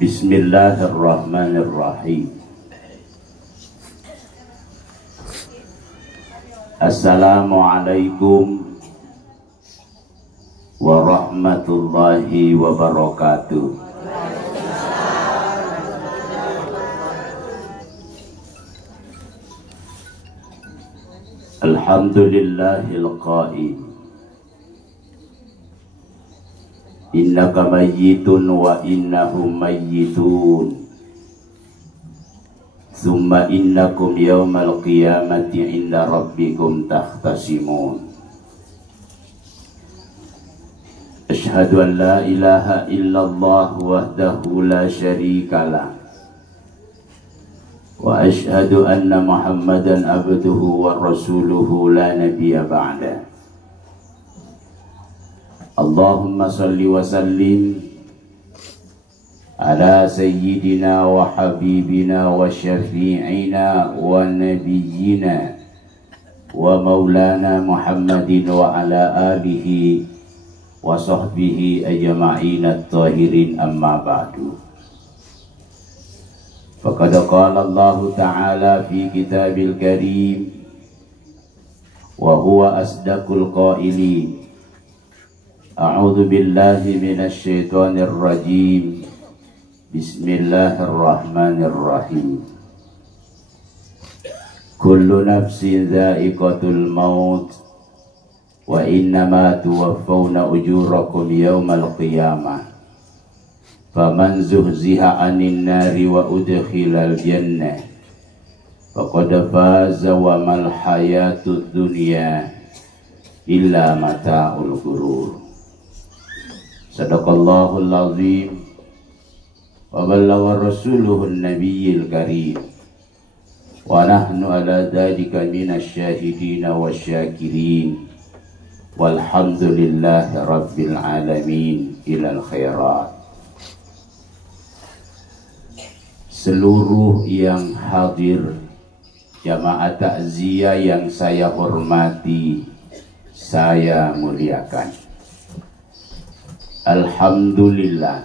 Bismillahirrahmanirrahim. Assalamualaikum warahmatullahi wabarakatuh. Alhamdulillahil qaim, innaka mayyitun wa innahum mayyitun, summa innakum yawmal qiyamati inda rabbikum takhtasimun. Ashhadu an la ilaha illallah wahdahu la syarika lah, wa ashhadu anna Muhammadan abduhu wa rasuluhu la nabiyya ba'da. Allahumma salli wa sallim ala sayyidina wa habibina wa syafi'ina wa nabiyyina wa maulana Muhammadin wa ala alihi wa sahbihi ajma'in at-tahirin, amma ba'du. Faqad qala Allah ta'ala fi kitabil karim wa huwa asdaqul qailin. A'udzu billahi minasy syaithanir rajim. Bismillahirrahmanirrahim. Kullu nafsin dha'iqatul maut wa innama tuwaffawna ujurakum yawmal qiyamah. Faman zuhziha 'anil nari wa udkhilal jannah faqad faza wa mal hayatud dunya illa mata'ul ghurur. Sadaqallahul azim wa ballagha rasuluhun nabiyyil karim wa nahnu ala dzalika minasy syahidin wasyakirin walhamdulillahi rabbil alamin ilal khairat. Seluruh yang hadir, jamaah takziah yang saya hormati, saya muliakan. Alhamdulillah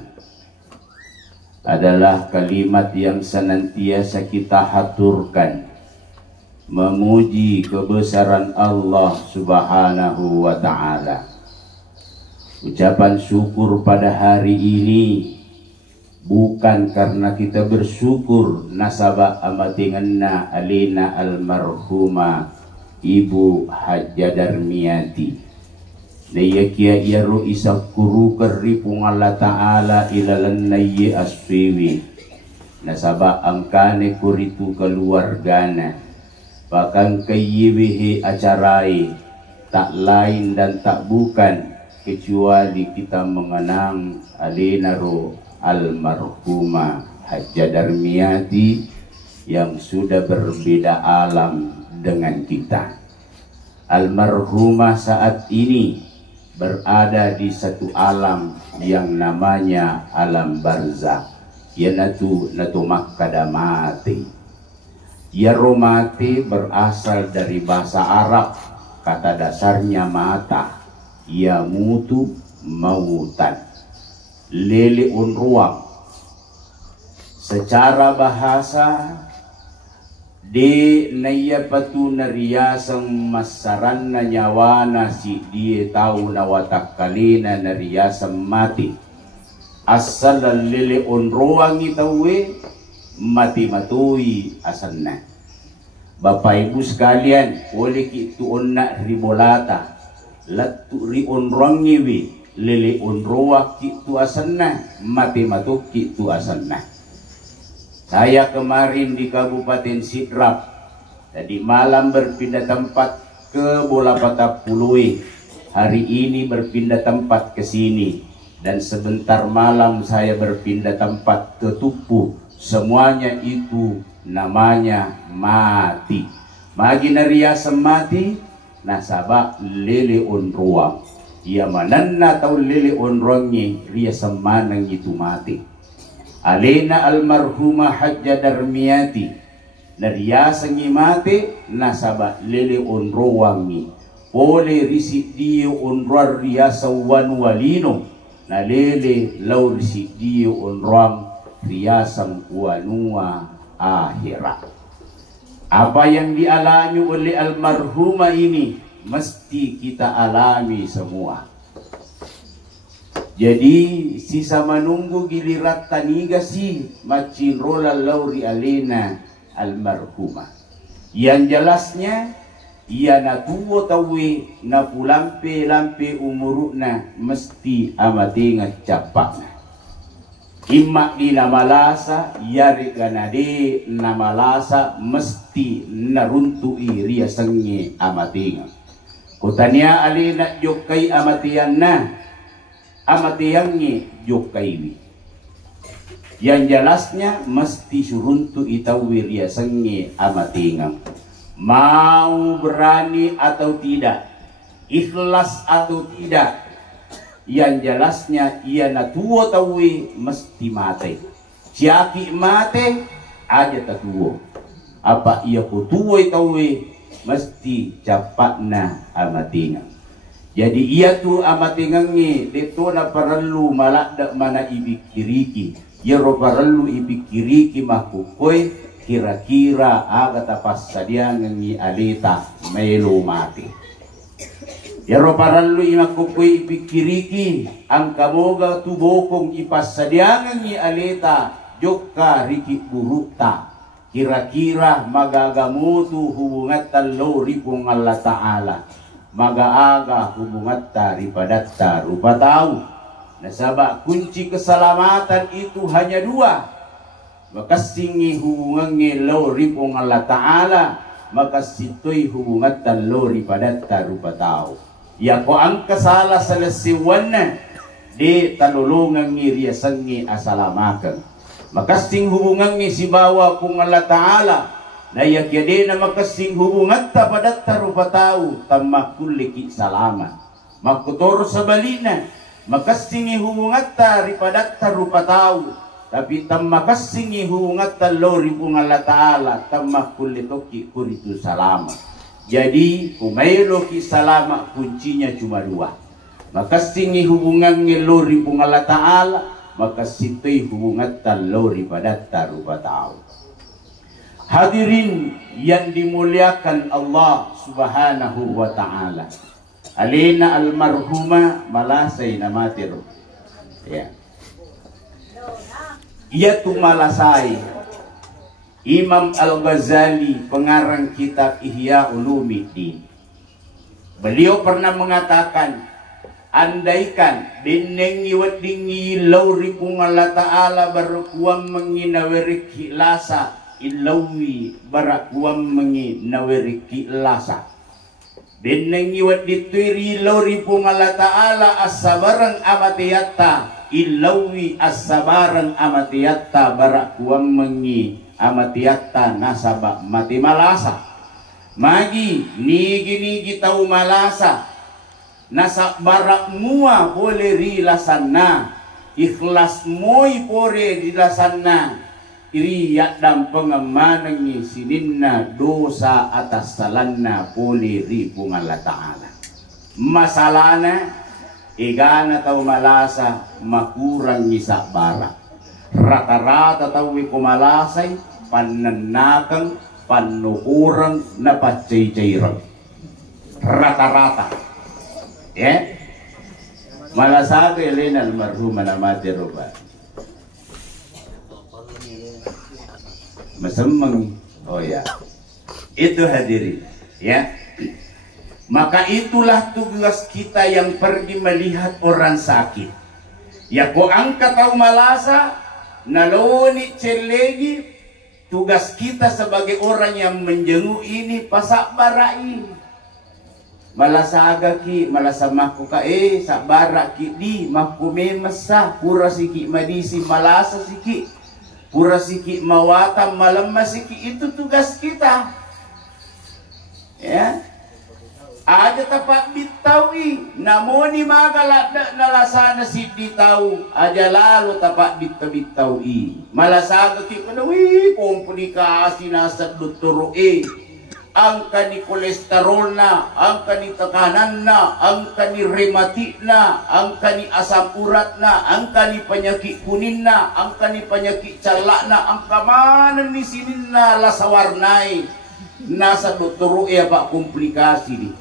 adalah kalimat yang senantiasa kita haturkan, memuji kebesaran Allah Subhanahu wa ta'ala. Ucapan syukur pada hari ini bukan karena kita bersyukur nasabah amatinganna alina almarhuma Ibu Hajjah Darmiyati naya kia yaru isakuru keripung Allah Ta'ala ilalan naya asfiwi nasabah angkane kuritu keluargana bahkan kayiwihi acarai tak lain dan tak bukan kecuali kita mengenang alinaru almarhumah Hajjah Darmiyati yang sudah berbeda alam dengan kita. Almarhumah saat ini berada di satu alam yang namanya alam barzakh, yanatu makkada mati. Yaromati berasal dari bahasa Arab, kata dasarnya mata, yamutu mautan. Lele unruang secara bahasa di nayapatu nariyasang masaran na nyawa na si die tau na watakalina nariyasang mati asal lele unruang itawe mati matui asan na. Bapak ibu sekalian, oleh itu onna ribolata latu ri unruang niwi lili unruwa kitu asanna mati matuk kitu asanna. Saya kemarin di Kabupaten Sidrap, tadi malam berpindah tempat ke Bola Patapului, hari ini berpindah tempat ke sini, dan sebentar malam saya berpindah tempat ke Tupu. Semuanya itu namanya mati. Magi nariasa mati nasabak lili unruwa. Ia mananna tahu lili onrongi ria semanang itu mati. Alena almarhumah Hajjah Darmiyati nariasa ngi mati nasaba lili onrowangi. Ole risik dia onrar riasa wan walino na lele lau risik dia onrang riasam wanua akhirat. Apa yang dialami oleh almarhumah ini mesti kita alami semua. Jadi sisa menunggu giliran taniga si macin rola lauri alena almarhumah. Yang jelasnya ia natuwo tawe na pulampe umuruna mesti amatinga capakna. Imak di namalasa yari ganade namalasa mesti naruntui ria sengi amatinga. Kutania alina jokai amatianna amatiangi jokaiwi. Yang jelasnya mesti suruntu itawi ria sengi amatinga. Mau berani atau tidak, ikhlas atau tidak, yang jelasnya ia natuo tawi mesti mate. Siaki mate aja tatuo. Apa ia kutuo tawi mesti capakna amatinga. Jadi ia tu amatingangi deto na perlu malak mana ibikiriki. Ia ro perlu ibikiriki mahkukoi kira-kira aga tapas sadiangan ni alita melo mati. Ya roparallu imakukui ipikiriki ang kamoga tubokong ipasadiangan ni alita joka riki buruta. Kira-kira magagamutu hubungat talori kung Allah Ta'ala. Magaaga hubungat taripadatta rupa tahu. Nasaba kunci keselamatan itu hanya dua. Maka singi hubungannya lori kung Allah Ta'ala. Maka situi hubungat talori padatta rupa tahu. Ya ko ang kasala sa lasiwan di talulungan ni riyasangi asalamakan. Makasing hubungan ni si bawa kung Allah Ta'ala na yakyade na makasing hubungan ta padatta rupa tao tamakuliki salama. Makutoro sa balina makasing hubungan ta ripadatta rupa tao tapi tamakasing hubungan ta lori kung Allah Ta'ala tamakulitoki kuritu salama. Jadi kumailo ki salama kuncinya cuma dua. Maka singi hubungan ngelori kung Allah Ta'ala, maka sitoy hubungan talori padatta rupa tao. Hadirin yang dimuliakan Allah Subhanahu wa Ta'ala. Alina almarhuma malasay na matiro. Ya. Ia tu malasay. Imam Al-Ghazali, pengarang kitab Ihya Ulumuddin. Beliau pernah mengatakan, andaikan dineng iwadingi lauri kung Allah Ta'ala barakuam menginaweriki lasa ilawi barakuam menginaweriki lasa. Dineng iwaditwiri lauri kung Allah Ta'ala asabarang amatiyata ilawi asabarang amatiyata barakuam mengi amatiatta nasaba mati malasa magi nigi tau malasa nasa barak mua boleh rilasanna ikhlas moi pore rilasanna iri yakdam pengamanangi sininna dosa atas salanna boleh ri kung Allah Ta'ala. Masalahna igana tau malasa makurang nisa barak. Rata-rata tawi kumalasay pananakang panukurang na patsay-tsayrang. Rata-rata. Ya? Malasado Elena almarhumah na matiruba. Masamang. Oh ya. Itu hadirin. Ya. Maka itulah tugas kita yang pergi melihat orang sakit. Ya ko angkat tau malasa naloni celegi, tugas kita sebagai orang yang menjenguk ini pasak barai. Malasa agaki, malasa maku ka sak barak ki di maku memesa pura siki madisi malasa siki pura siki mawata malam siki, itu tugas kita. Ya. Ada tapak bitawi namoni magala nalasana si bitaw aja lalu tapak bitawi malasaga ki kunawi komplikasi nasa doktor angka ni kolesterol na, angka ni tekanan na, angka ni rematik na, angka ni asam urat na, angka ni penyakit kuning na, angka ni penyakit calak na, angka mana ni sini na lasa warnai nasa dokter ya pak komplikasi ni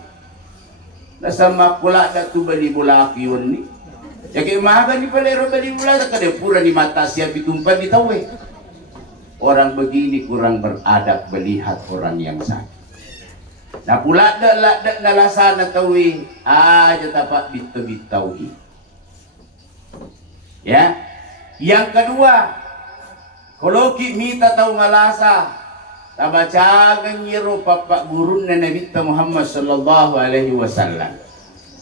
nasa makula da tu bali bulaki yon ni jadi maga ni palero bali bulaki kada pura ni mata siap ditumpan di tawe. Orang begini kurang beradab melihat orang yang sakit. Nah pula dak nalasana tawi aja tapak bitau-bitaui. Ya. Yang kedua, kalau ki mita tahu ngalasa, tabacagan nyiro papak gurun na Nabi Muhammad sallallahu alaihi wasallam.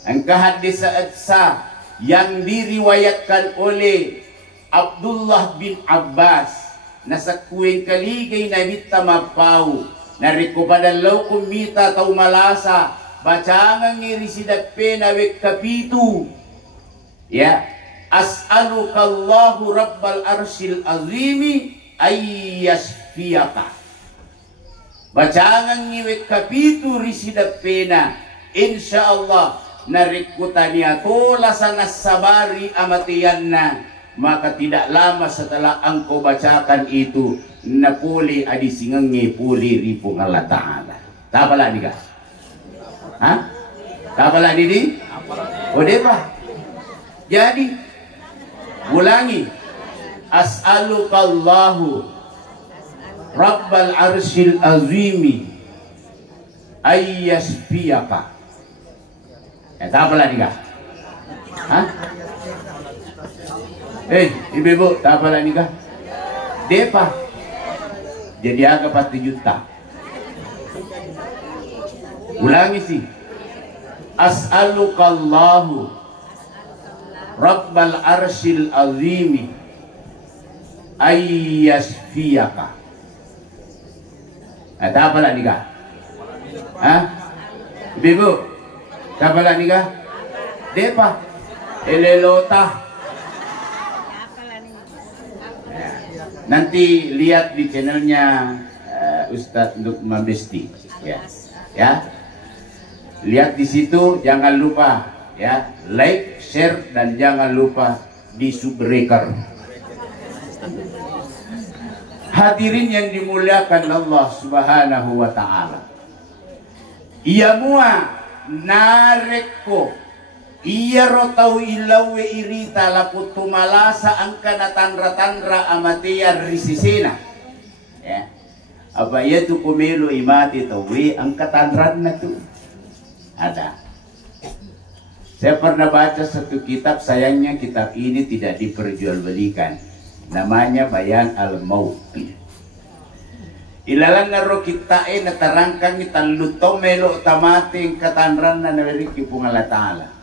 Angka hadis sa yang diriwayatkan oleh Abdullah bin Abbas nasa kuwing kaligay Nabi tamapau nariko pada law kumita tau malasa bacangan ngiri sidak pena wek kapitu ya as'alukallahu rabbal arsyil azimi ayyasfiyaka bacangan ngiwek kapitu risidak pena insyaallah narikutania tola sana sabari amatianna maka tidak lama setelah engkau bacakan itu napuli adi singengi puli ripung Allah Ta'ala tapalah nikah hah? Tapalah didi? Oh depa jadi ulangi as'alukallahu rabbal arsyil azimi ayyasfiyaka tapalah nikah hah? Ibu-ibu, tak apalah nikah. Depa. Jadi agak pasti juta. Ulangi sih. As'alukallahu rabbal arsyil azimi ayyasfiyaka. Tak apalah nikah. Hah? Ibu-ibu, tak apalah nikah. Depa. Elelota. Nanti lihat di channelnya Ustadz Lukman Besti ya lihat di situ jangan lupa ya like share dan jangan lupa di subbreaker. Hadirin yang dimuliakan Allah Subhanahu wa Ta'ala, ia mua nareko iya rotau ilawe irita laku tumalasa angkana tandra-tandra amatia risisina ya apa ya tu kumelo imati tawi angka tandran na tu ada. Saya pernah baca satu kitab, sayangnya kitab ini tidak diperjualbelikan, namanya Bayan Al-Maut. Ilalang ngaro kita natarangkan itan lutong melo tamating katandran na naweriki pungala Ta'ala.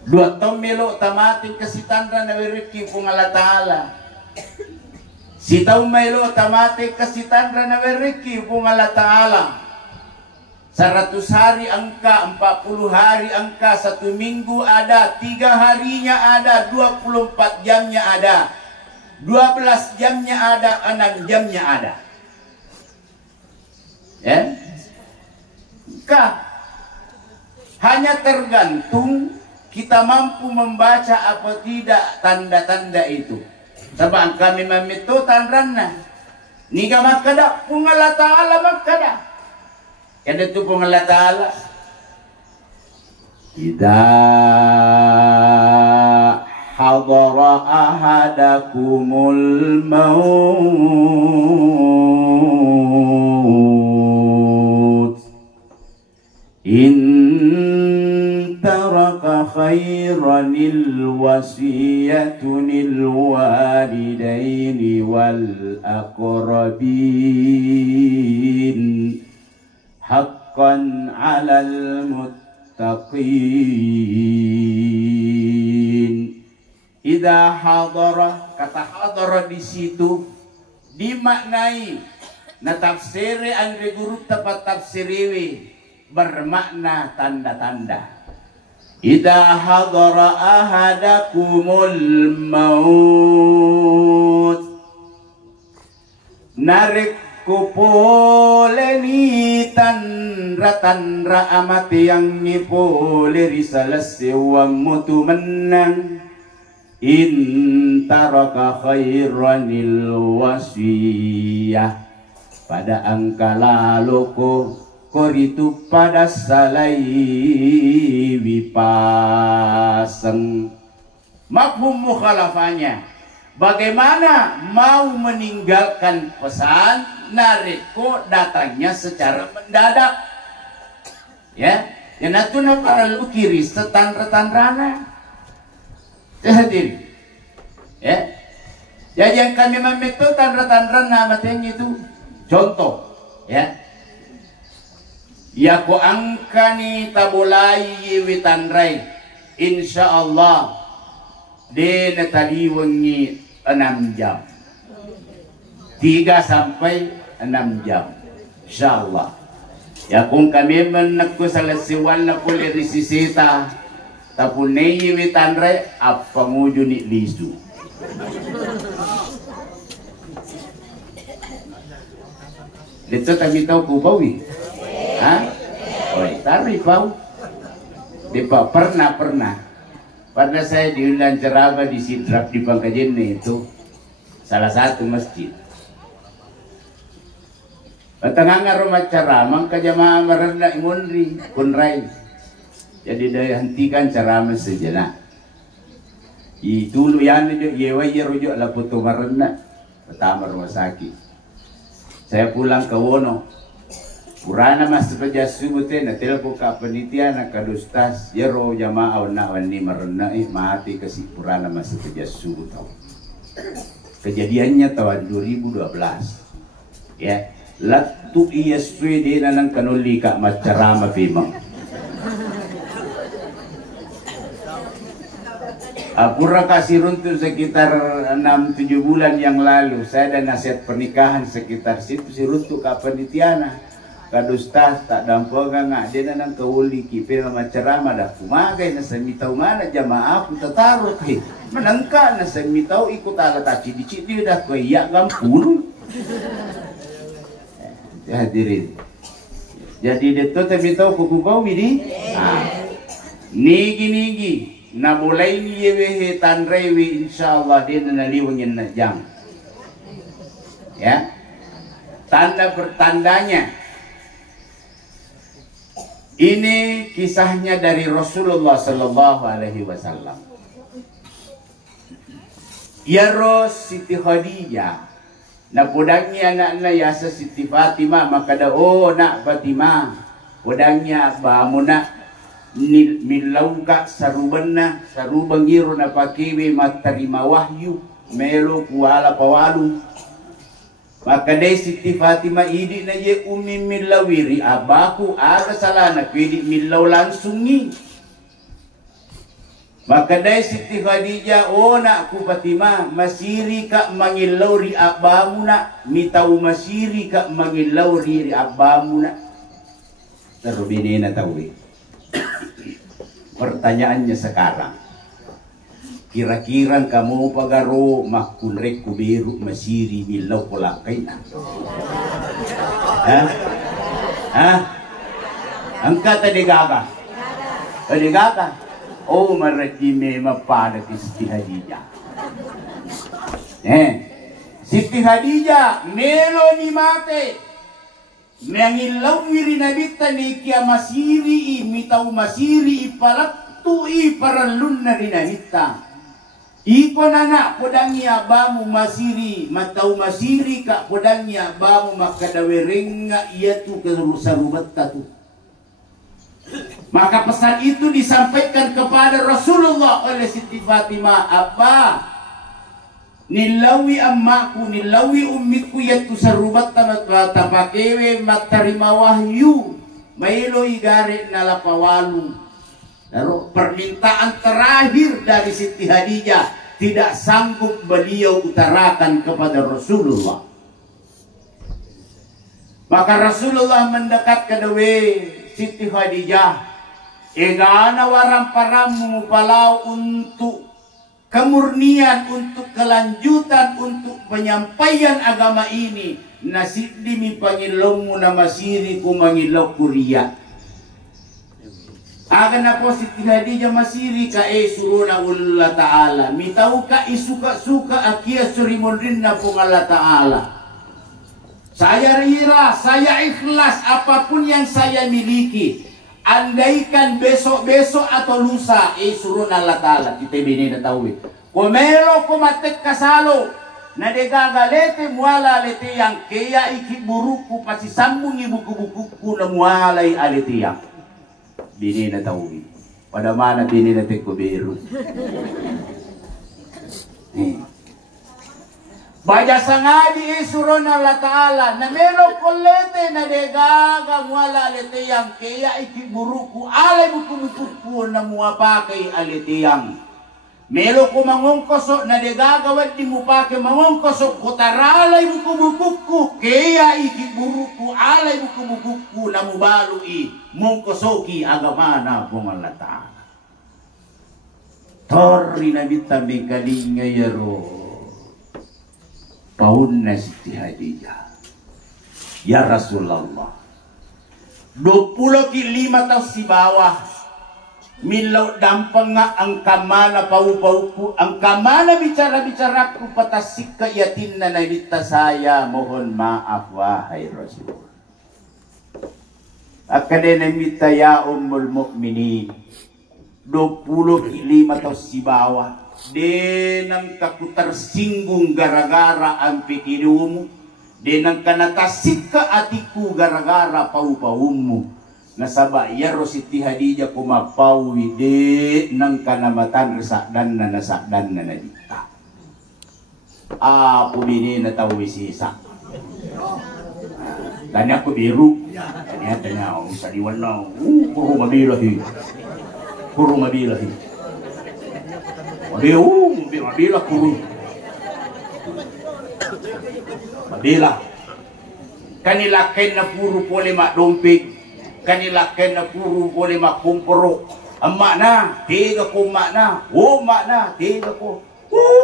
Dua tomelo tamating kasitandra na wiriki kung Allah Ta'ala. Sitaw melo tamating kasitandra na wiriki kung Allah Ta'ala. 100 hari angka, 40 hari angka, 1 minggu ada, 3 harinya ada, 24 jamnya ada, 12 jamnya ada, 6 jamnya ada. Ya? Hanya tergantung kita mampu membaca apa tidak tanda-tanda itu. Sebab kami memito tandranna. Niga makada pungala Ta'ala makada. Kada tu pungala Ta'ala. Idza hadara ahadakumul maut taraka khairanil wasiyatu lil walidaini wal aqrabin haqqan 'alal muttaqin. Idza hadara, kata hadara di situ dimaknai na tafsiri ang guru tepat tafsiriwi bermakna tanda-tanda. Idza hadara ahadakumul maut, narik kupole ni tanra amat yang ni pole risalah sewa mutu menang intaraka khairanil wasiyah pada angka lalu koritu pada salai wipaseng. Mafhum mukhalafahnya, bagaimana mau meninggalkan pesan nariko datangnya secara mendadak, ya natuna para lukiri setan-retan-rana hadir, ya yang kami memeto tanda-tanda matanya itu contoh, ya ya ko angkani tabulai witandrai insyaallah de tadi wengi 6 jam 3 sampai 6 jam insyaallah ya kung kami menekku salasiwan na puli risisita tapun neyi witandrai apa nguju ni lisu dito kami tahu kubawi hah? Oh, tarik bau. Di pernah pada saya diundang ceramah di Sidrap di Bangkajen itu salah satu masjid. Tengah rumah ceramah ke jamaah merendah imunri kunrai. Jadi dia hentikan ceramah sejenak. Itu lu yang itu yewa rujuk lah putu merendah pertama rumah sakit. Saya pulang ke Wono. Purana mas pejas subute na telpo ka panitia na kadustas yero jamaah na wani marna mati kasi purana mas pejas subut. Kejadiannya tahun 2012. Ya, latu ISPD na nang kanuli ka macarama pimang. Pura kasih runtuh sekitar 6-7 bulan yang lalu. Saya ada nasihat pernikahan sekitar situ si runtuh ka panitiana. Kadustas tak dampoga nga dia nang kauli kipil na macarama dah kumagay na sa mitaw mana jamaah ko tatarot manangka na sa mitaw ikut ala taci di cidi dah ko iya gampun hadirin jadi dito ta mitaw ko kubaw midi nigi na mulai ni yewe tanrewi insyaallah dia naliwangin na jam ya tanda bertandanya. Ini kisahnya dari Rasulullah Sallallahu Alaihi Wasallam. Ya Ros Siti Khadijah, na pudangnya anak-anak yasa Siti Fatimah maka dah nak Fatimah, pudangnya bamuna milauka sarubana sarubangiro na pakiwi matarima wahyu melo kuala pawalu. Maka dari Siti Fatimah idi na ye umi milawiri abaku aga salana pwede milaw langsung ni. Maka dari Siti Khadijah nak ku Fatimah masiri ka mangilaw ri abamu na mitaw masiri ka mangilaw ri abamu na. Terubini na tawi. Pertanyaannya sekarang, kira-kira kamu pagaro makunrek kubiru masiri milaw kolakay na. Angka tadi gaga. Oh marajime mapada ki Siti Khadijah. Siti Khadijah melo ni mate. Mengilaw wiri nabita ni kia masiri mitaw masiri palaktu paralun na rinahita. Iko nana podangi abamu masiri matau masiri ka podangi abamu makadawerenga ia tu kerusarubat tu. Maka pesan itu disampaikan kepada Rasulullah oleh Siti Fatimah apa? Nilawi ammaku nilawi ummiku yaitu sarubat tapakewe matarima wahyu mailo igare nalapawalu. Lalu permintaan terakhir dari Siti Khadijah tidak sanggup beliau utarakan kepada Rasulullah. Maka Rasulullah mendekat ke dewe Siti Khadijah. Egana warang paramu palau untuk kemurnian, untuk kelanjutan, untuk penyampaian agama ini. nasiddi mi Panginoon mo na masiri ko mangilaw kuriya. Agan na po Siti Khadijah masiri ka suruna Allah Ta'ala. Mitaw ka isuka-suka akia surimon rin na po Allah Ta'ala. Saya rira, saya ikhlas apapun yang saya miliki. Andaikan besok-besok atau lusa suruna Allah Ta'ala. Kita bini na tawi. Kumelo kumatek kasalo. Nadegagalete muala alete yang kaya ikiburuku pasi sambung ibuku-bukuku na mualay alete yang. Bini na tawi. Pada mana bini na tekubiru. Baja sangadi isuron Allah Ta'ala. Na melo kolete na degaga muala alete yang kaya ikiburuku alay buku-bukuku na muapakai alete yang. Melo ko mangongkoso na degagawad di mo pa ke mangongkoso kotaralay buku-bukuku kaya ikiburuku alay buku-bukuku na mubalui mongkosoki agamana pong Allah Ta'ala. Tori na bitami kalinga yaro paun na Siti Khadijah ya Rasulullah 25 tahun si bawah milaw dampang nga ang kamana pau-pauku ang kamana bicara-bicara ku patasik kayatin na nalita saya mohon maaf wahai Rasul. Akade namita ya ummul mu'minin 25 tahun si bawah denang kaku tersinggung gara-gara ang pikidumu denang kanatasik ka atiku gara-gara pau-paumu. Nasaba yaro Siti Khadijah kumapawi de nang kanamatan resakdan na nasakdan na nadita. Apo bini na tawi sisa. Tanya ko biru. Tanya ako sa diwan na. Puro mabilahi. Puro mabilahi. Mabilah puro. Mabilah. Kanila ken na puro pole makdompig. Kanila ken na puro boleh makumpuro. Emak na, tiga ko emak na. Oh emak na, tiga ko.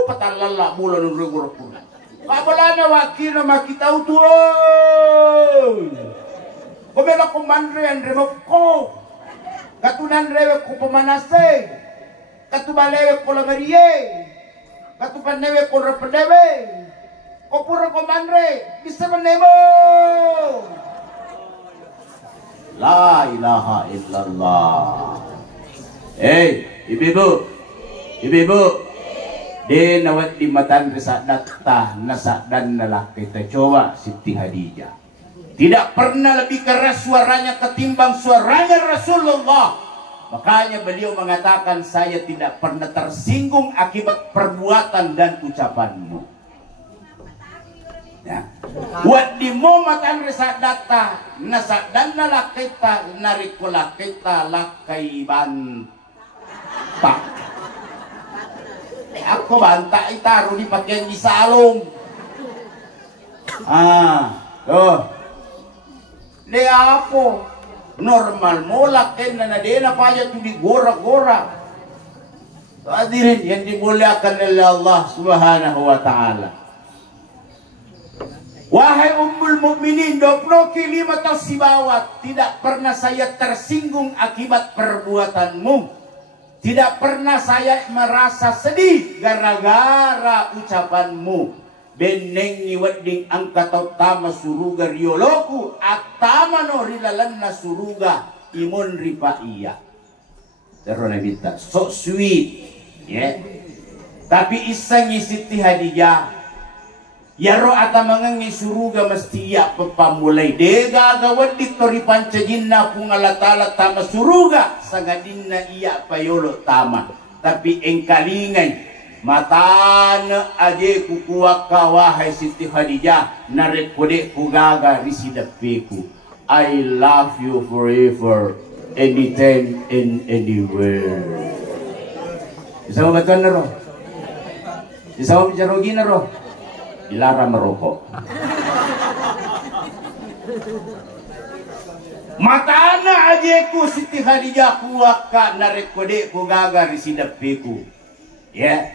Patalala bulan ng rigor ko. Kabala na wakil na makitaw to. Kumela ko manre ang remok ko. Katunan rewe ko pamanase. Katubalewe ko lamariye. Katupanewe ko rapadewe. Kopura ko manre. Bisa manemo. La ilaha illallah. Ibu-ibu, de nawat di matan resadata nasakdan nalaki coba Siti Khadijah. Tidak pernah lebih keras suaranya ketimbang suaranya Rasulullah. Makanya beliau mengatakan saya tidak pernah tersinggung akibat perbuatan dan ucapanmu. Ya. Wat di momatan resadata nasakdan nalakita narikulakita lakai banta. Ako banta itaro di pakyan di salong. De apo normal mo lakin na nadena paya tu di gora-gora. Hadirin yang dimuliakan oleh Allah Subhanahu wa taala. Wahai ummul mukminin 25 tahun si bawah, tidak pernah saya tersinggung akibat perbuatanmu. Tidak pernah saya merasa sedih gara-gara ucapanmu. Beneng niwading angkataw tama suruga rioloku atama no rilalan na suruga imon ripa iya. Pero nabita so sweet, yeah. Tapi isang Siti Khadijah yaro atamangang isuruga mesti iya pepamulay dega gawad dito ripanca jinna kung alatala tama suruga sangadin na iya payolo tama tapi engkalingay matana aje kukuwak ka wahai Siti Khadijah narekode kugaga risidapiku I love you forever anytime and anywhere. Bisa mo batuan na ro? Bisa mo bicarogi na ro? Dilarang merokok. Matana ajeku Siti Khadijah kuwaka narekode ku gagar sidapiku. Ya.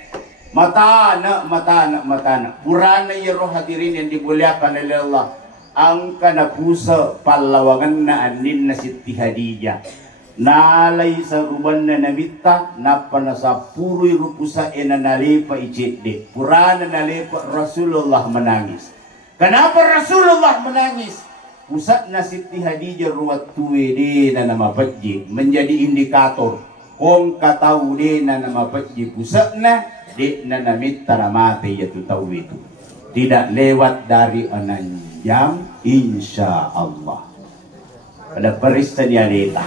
Matana. Purana ya roh hadirin yang dimuliakan oleh Allah. Angka na pusa palawangan na anin na Siti Hadijah. Nalay sa ruban na namita, napanasa puroy rupusa ina nalipa icitde. Purana nalipa Rasulullah menangis. Kenapa Rasulullah menangis? Pusat na Siti Hadijah ruwat tuwe di na namapatji. Menjadi indikator. Kung kataw di na namapatji pusat na, di na namita na mati yatu taw itu. Tidak lewat dari 6 jam, insya Allah. Pada perista ni alita.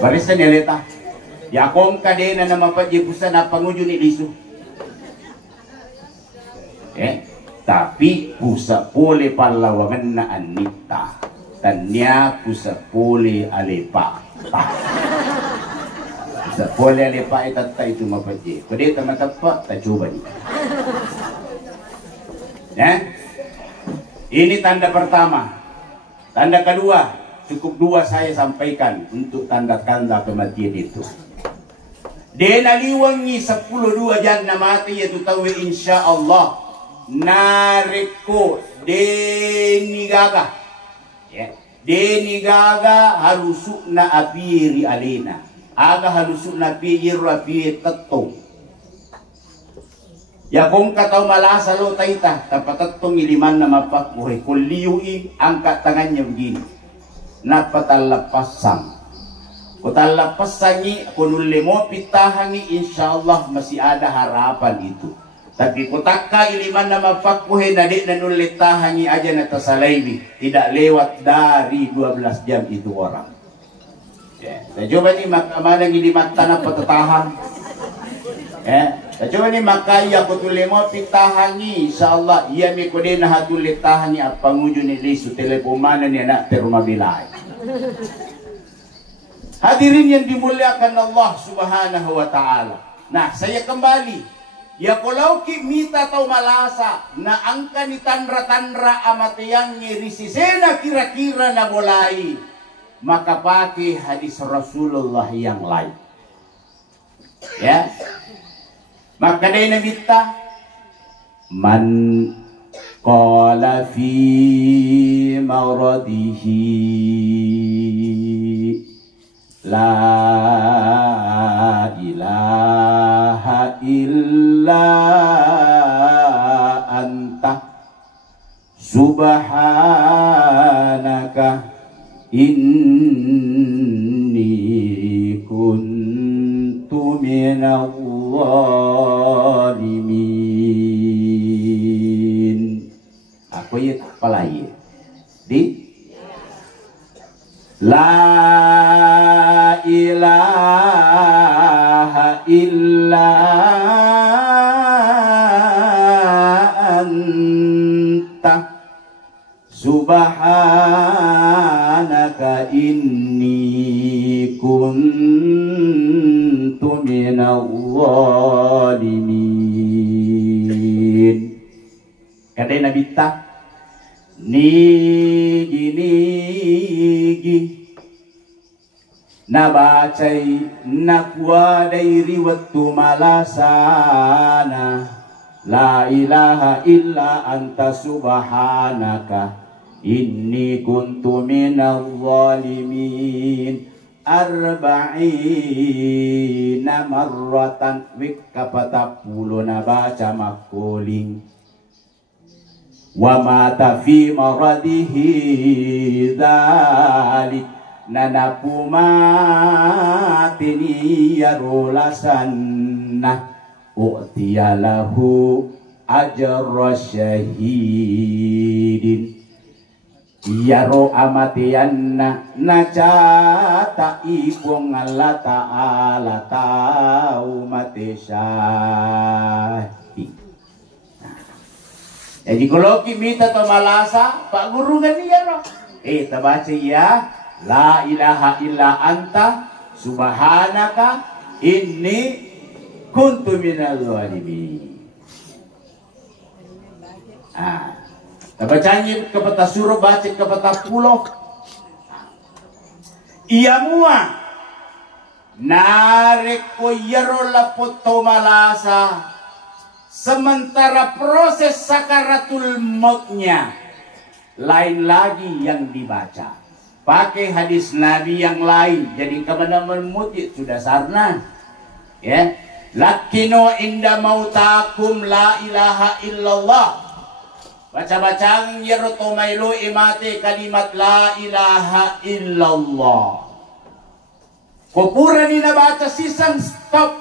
Perista ni alita. Ya kung kadena na mapagjipusan na pangujo ni Lisu. Tapi pusa pole palawangan na anita. Tanya pusa pole alepa. Pusa pole alepa itata itu mapagji. Pwede tamatapa, tacoba niya. Ini tanda pertama. Tanda kedua, cukup 2 saya sampaikan untuk tanda-tanda kematian itu. Denaliwangi 10 jan na mati yaitu tahu insya Allah. Nareko denigaga. Denigaga halusuk na apiri alina. Aga halusuk na apiri tetong. Ya kung kataw malasa lo taita, tapatatong iliman na mapakbuhay. Kung liyui, angkat tangannya begini. Napatalapasang. Kung talapasangi, kung ulimo pitahangi, insya Allah masih ada harapan itu. Tapi kung taka iliman na mapakbuhay, nadik na nulitahangi aja na tasalaybi. Tidak lewat dari 12 jam itu orang. Coba ni manang iliman tanah patatahan. Coba ni makaya ko tulimo pitahangi insyaallah iya mi ko din hatulitahangi at pangujo ni Lisu telepomanan niya na terumabilay. Hadirin yang dimuliakan Allah Subhanahu wa taala. Nah, saya kembali. Ya kalau kita tahu malasa na angka ni tandra-tandra amatiyang ni risisena kira-kira na mulai, maka pakai hadis Rasulullah yang lain. Ya. Maka dari Nabi kita man qala fi maradihi la ilaha illa anta subhanaka inni kuntu minal zalimin. Aku ya palai di la ilaha illa anta subhanaka inni kuntu minal zalimin. Kata Nabi ta nigi nabacay nakwadai riwatu malasana la ilaha illa anta subhanaka inni kuntu minal zalimin. Arba'ina marratan wika patapulo na baca makuling wa mata fi maradihi dhalik nanapumati niyarulasanna u'tiyalahu ajra syahidin. Yaro amatianna nacata ibong Allah Ta'ala tau mati syahid. Jadi kalau kita to malasa Pak Guru kan ya no. Tabaca ya la ilaha illa anta subhanaka inni kuntu minal zalimin. Tabacanya kepada suruh baca kepada pulau. Ia mua narek ko yaro lapot malasa, sementara proses sakaratul mautnya lain lagi yang dibaca. Pakai hadis Nabi yang lain, jadi kebenaran mujid sudah sarna. Ya, lakino inda mautakum la ilaha illallah. Baca-bacaan yaro tomailu imate kalimat la ilaha illallah. Kopura ni nabaca sisang stop.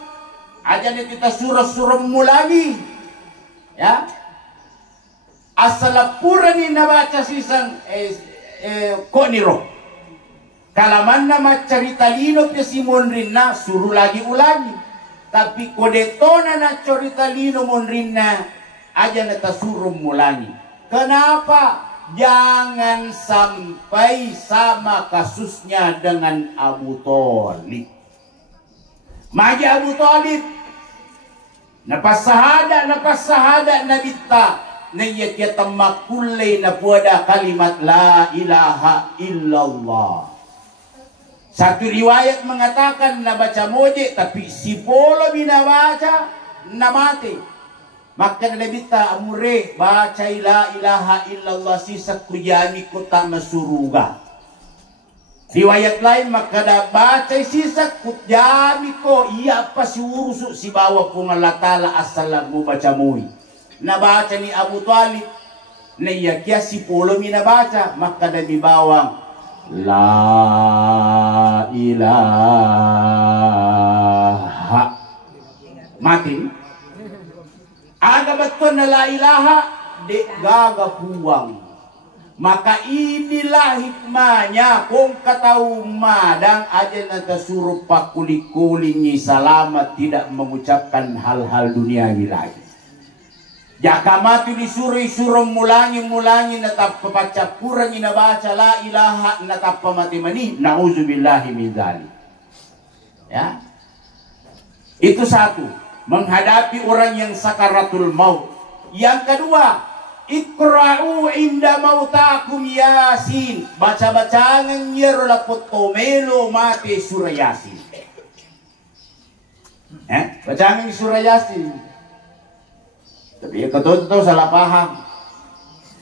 Aja ni kita surah-surah mulagi. Ya. Asalapura ni nabaca sisang koniro. Kalaman nama cerita lino pe Simon Rinna suruh lagi ulangi. Tapi kodetona na cerita lino monrinna aja neta suruh mulangi. Kenapa? Jangan sampai sama kasusnya dengan Abu Thalib. Magi Abu Thalib napas sahada nabita naya kita makulay na puada kalimat la ilaha illallah. Satu riwayat mengatakan nabaca moje tapi si polo binabaca namati. Maka nabita amure baca la ilaha illallah sisa kujami kota masuruga. Riwayat lain maka da baca sisa kujami ko iya pa si urusu si bawa pungalatala asal mo baca mui. Nabaca ni Abu Thalib na iya kya si polo mi nabaca maka da bibawang la ilaha mati. Aga betul na la ilaha de gaga puang. Maka inilah hikmahnya kung katahu madang aja nata suruh pakuli-kulingi selamat tidak mengucapkan hal-hal duniawi lagi. Jaka mati disuruh mulangi natap papaca kurang inabaca la ilaha natap pamati mani nauzubillahi min dzalik. Ya. Itu satu. Menghadapi orang yang sakaratul maut. Yang kedua, ikra'u inda mautakum yasin. Baca-bacaan nyero lapot tomelo mati surah yasin. Bacaan surah yasin. Tapi ya kata salah paham.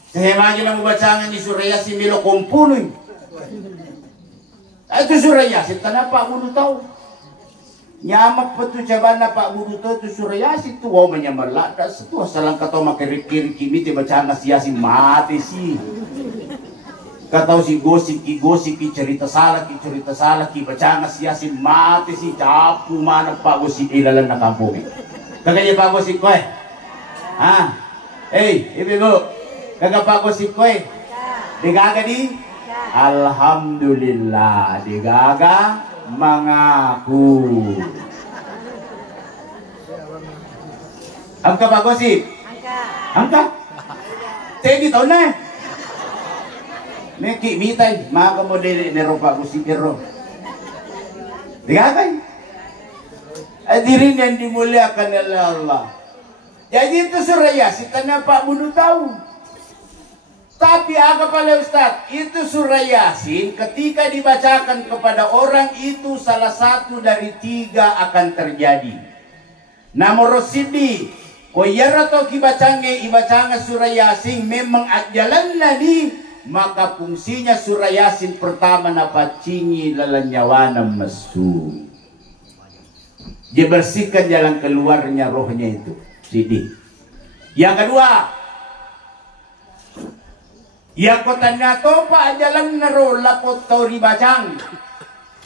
Saya maju na bacaan ni surah yasin milo kumpuloy. Itu surah yasin kenapa aku tahu? Nyamak petu caban na Pak Guru tu surah yasin tu wow menyamar ladas tu asalang kata makiri-kiri kimi te baca ngas yasin mati sih. Kata si gosip ki cerita salah ki baca ngas yasin mati sih capu mana Pak Gosip ilalan na kampung. Kagaya Pak Gosip koy. Ibu kagak Pak Gosip koy. Digaga di? Alhamdulillah digaga mengaku. Angka Pak Gosip? Angka? Tegi tahun na. Neki mitay, maka mo dili nero Pak Gosip nero. Digagay. Hadirin yang dimuliakan oleh Allah. Jadi itu surah Yasin karena Pak Budu tahu. Tapi agak pala Ustaz, itu surah Yasin ketika dibacakan kepada orang itu salah satu dari 3 akan terjadi. Nomor sidi, koyarato ibacanga surah Yasin memang ajalan nadi, maka fungsinya surah Yasin pertama napacingi lalanyawana mesu. Dibersihkan jalan keluarnya rohnya itu, sidi. Yang kedua, yang kotanya topa jalan nero lapot tori bacang,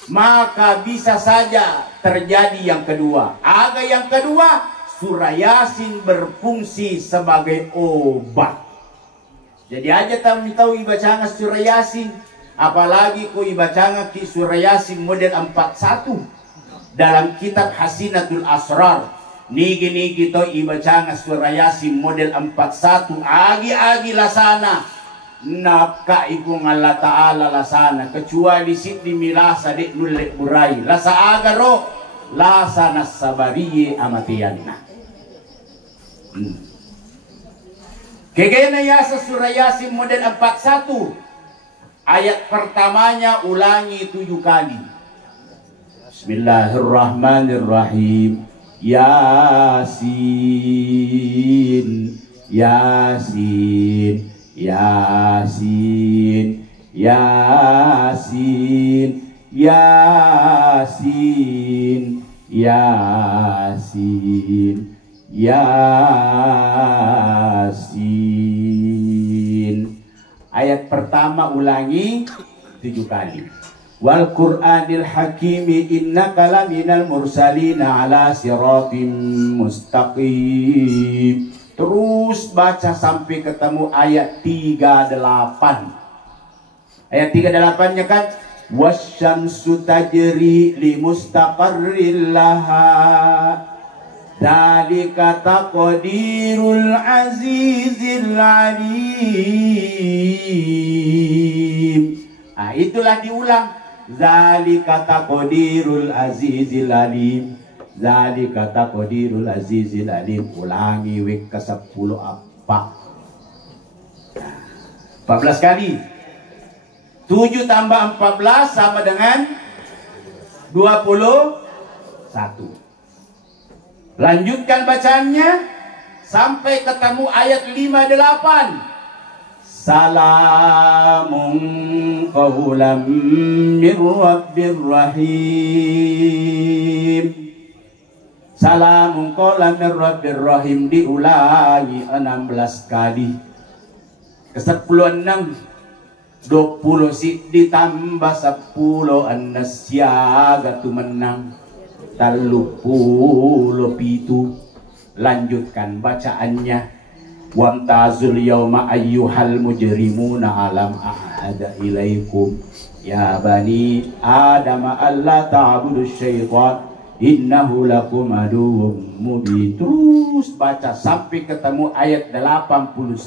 maka bisa saja terjadi yang kedua. Aga yang kedua, surah Yasin berfungsi sebagai obat. Jadi aja tahu ibacanga surah Yasin, apalagi ku ibacanga ki surah Yasin model 41 dalam kitab Hasinatul Asrar. Nigi to ibacanga surah Yasin model 41 agi lasana. Naka ikung Allah Ta'ala lasana kecuali sit dimilasa dek nulek burai lasa agaro lasana sabariye amatiyanna. Kegena yasa surah Yasin model 41 ayat pertamanya ulangi 7 kali. Bismillahirrahmanirrahim. Yasin, Yasin, Yasin, Yasin, Yasin, Yasin, Yasin. Ayat pertama ulangi 7 kali. Wal Qur'anil Hakimi innaka laminal mursalina ala siratim mustaqim. Terus baca sampai ketemu ayat 38. Ayat 38-nya kan wasyamsu tajri li mustaqarril laha dzalika taqdirul azizil alim. Nah, itulah diulang. Zalika taqdirul azizil alim. Zalika taqdirul azizil alim. Ulangi wek ke 10 apa? 14 kali. 7 tambah 14 sama dengan 21. Lanjutkan bacaannya sampai ketemu ayat 58. Salamun qawlan min rabbir rahim. Salamun qawlan min rabbir rahim diulangi 16 kali. Ke-10 20 sik ditambah 10 anas siaga tu menang 30 pitu. Lanjutkan bacaannya. Wamtazul yawma ayyuhal mujrimuna alam ahada ilaikum ya bani adama alla ta'budu syaitan innahu lakum aduwwum mubin. Terus baca sampai ketemu ayat 81.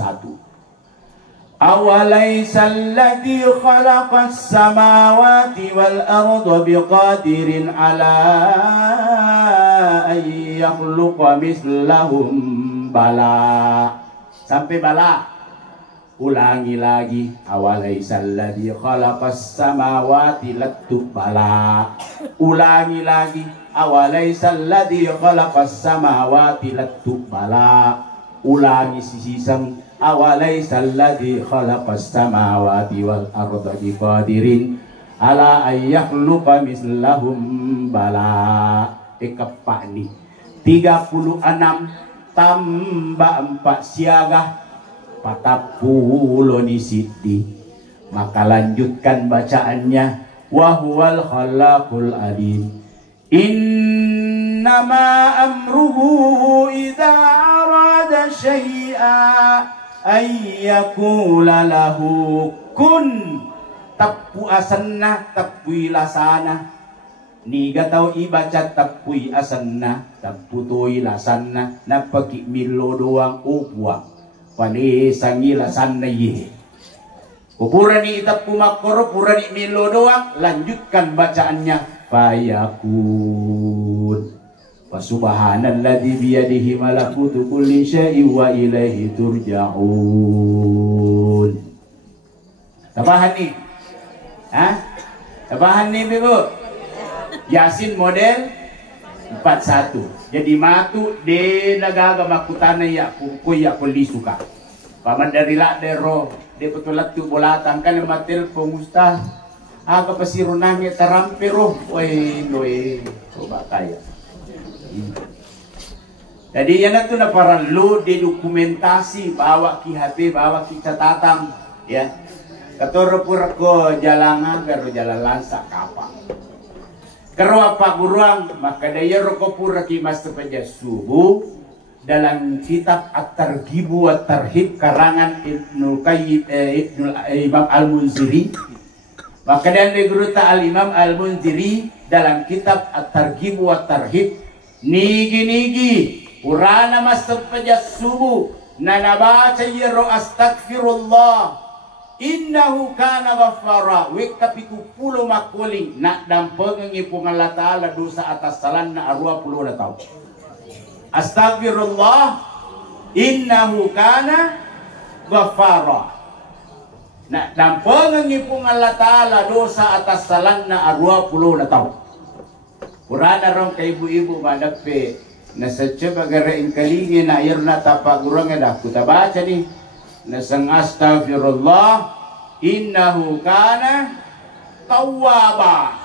Awalaysa alladhi khalaqas samawati wal arda biqadirin ala an yakhluqa mislahum bala. Sampai bala. Ulangi lagi. Awalaysal ladzi khalaqas samawati lattu bala. Ulangi lagi. Awalaysal ladzi khalaqas samawati lattu bala. Ulangi sisam. Awalaysal ladzi khalaqas samawati wal arda biqadirin ala ay yakhluqa mislahum bala. Kepak ni 36 tambah 4 siaga 40 ni siddi. Maka lanjutkan bacaannya. Wahuwal khalaqul alim. Innama amruhu idza arada syai'a ayyakula lahu kun. Tapu asanna tapui lasana. Niga tau ibaca tapui asanna taputoi lasanna napaki milo doang upuang pale sangi lasanna ye. Kupura ni itapu makoro pura ni milo doang. Lanjutkan bacaannya. Fayakun wa subhanalladzi biyadihi malakutu kulli syai'in wa ilaihi turja'un. Tabahan nih. Hah? Tabahan nih Ibu. Yasin model 41. Jadi matu de nagaga makutana ya kuy ya kuli suka. Paman dari la dero de petulat tu bolatan kan matil pengusta. Aga pasirunangi tarampero. Oi noe coba kaya. Jadi yan tu na paralo de dokumentasi bawa ki HP bawa ki catatan ya. Katoro pura ko jalangan karo jalan lansa kapal. Karo apa guruang maka daya roko pura ki master subuh dalam kitab At-Targhib wa Tarhib karangan Ibnul Qayyim Imam Al-Munziri. Maka dan guru ta Al-Imam Al-Munziri dalam kitab At-Targhib wa Tarhib nigi purana master subuh nanabaca yero astagfirullah innahu kana ghaffara wek kapitu pulo makuling nak dampeng ngipung Allah Ta'ala dosa atas salan na arwa pulo na tau. Astagfirullah innahu kana ghaffara nak dampeng ngipung Allah Ta'ala dosa atas salan na arwa pulo na tau. Kurana rong kay ibu-ibu madape nasa bagarain kalingi na air na tapak gurang dah kita baca nih nasang astaghfirullah innahu kana tawwaba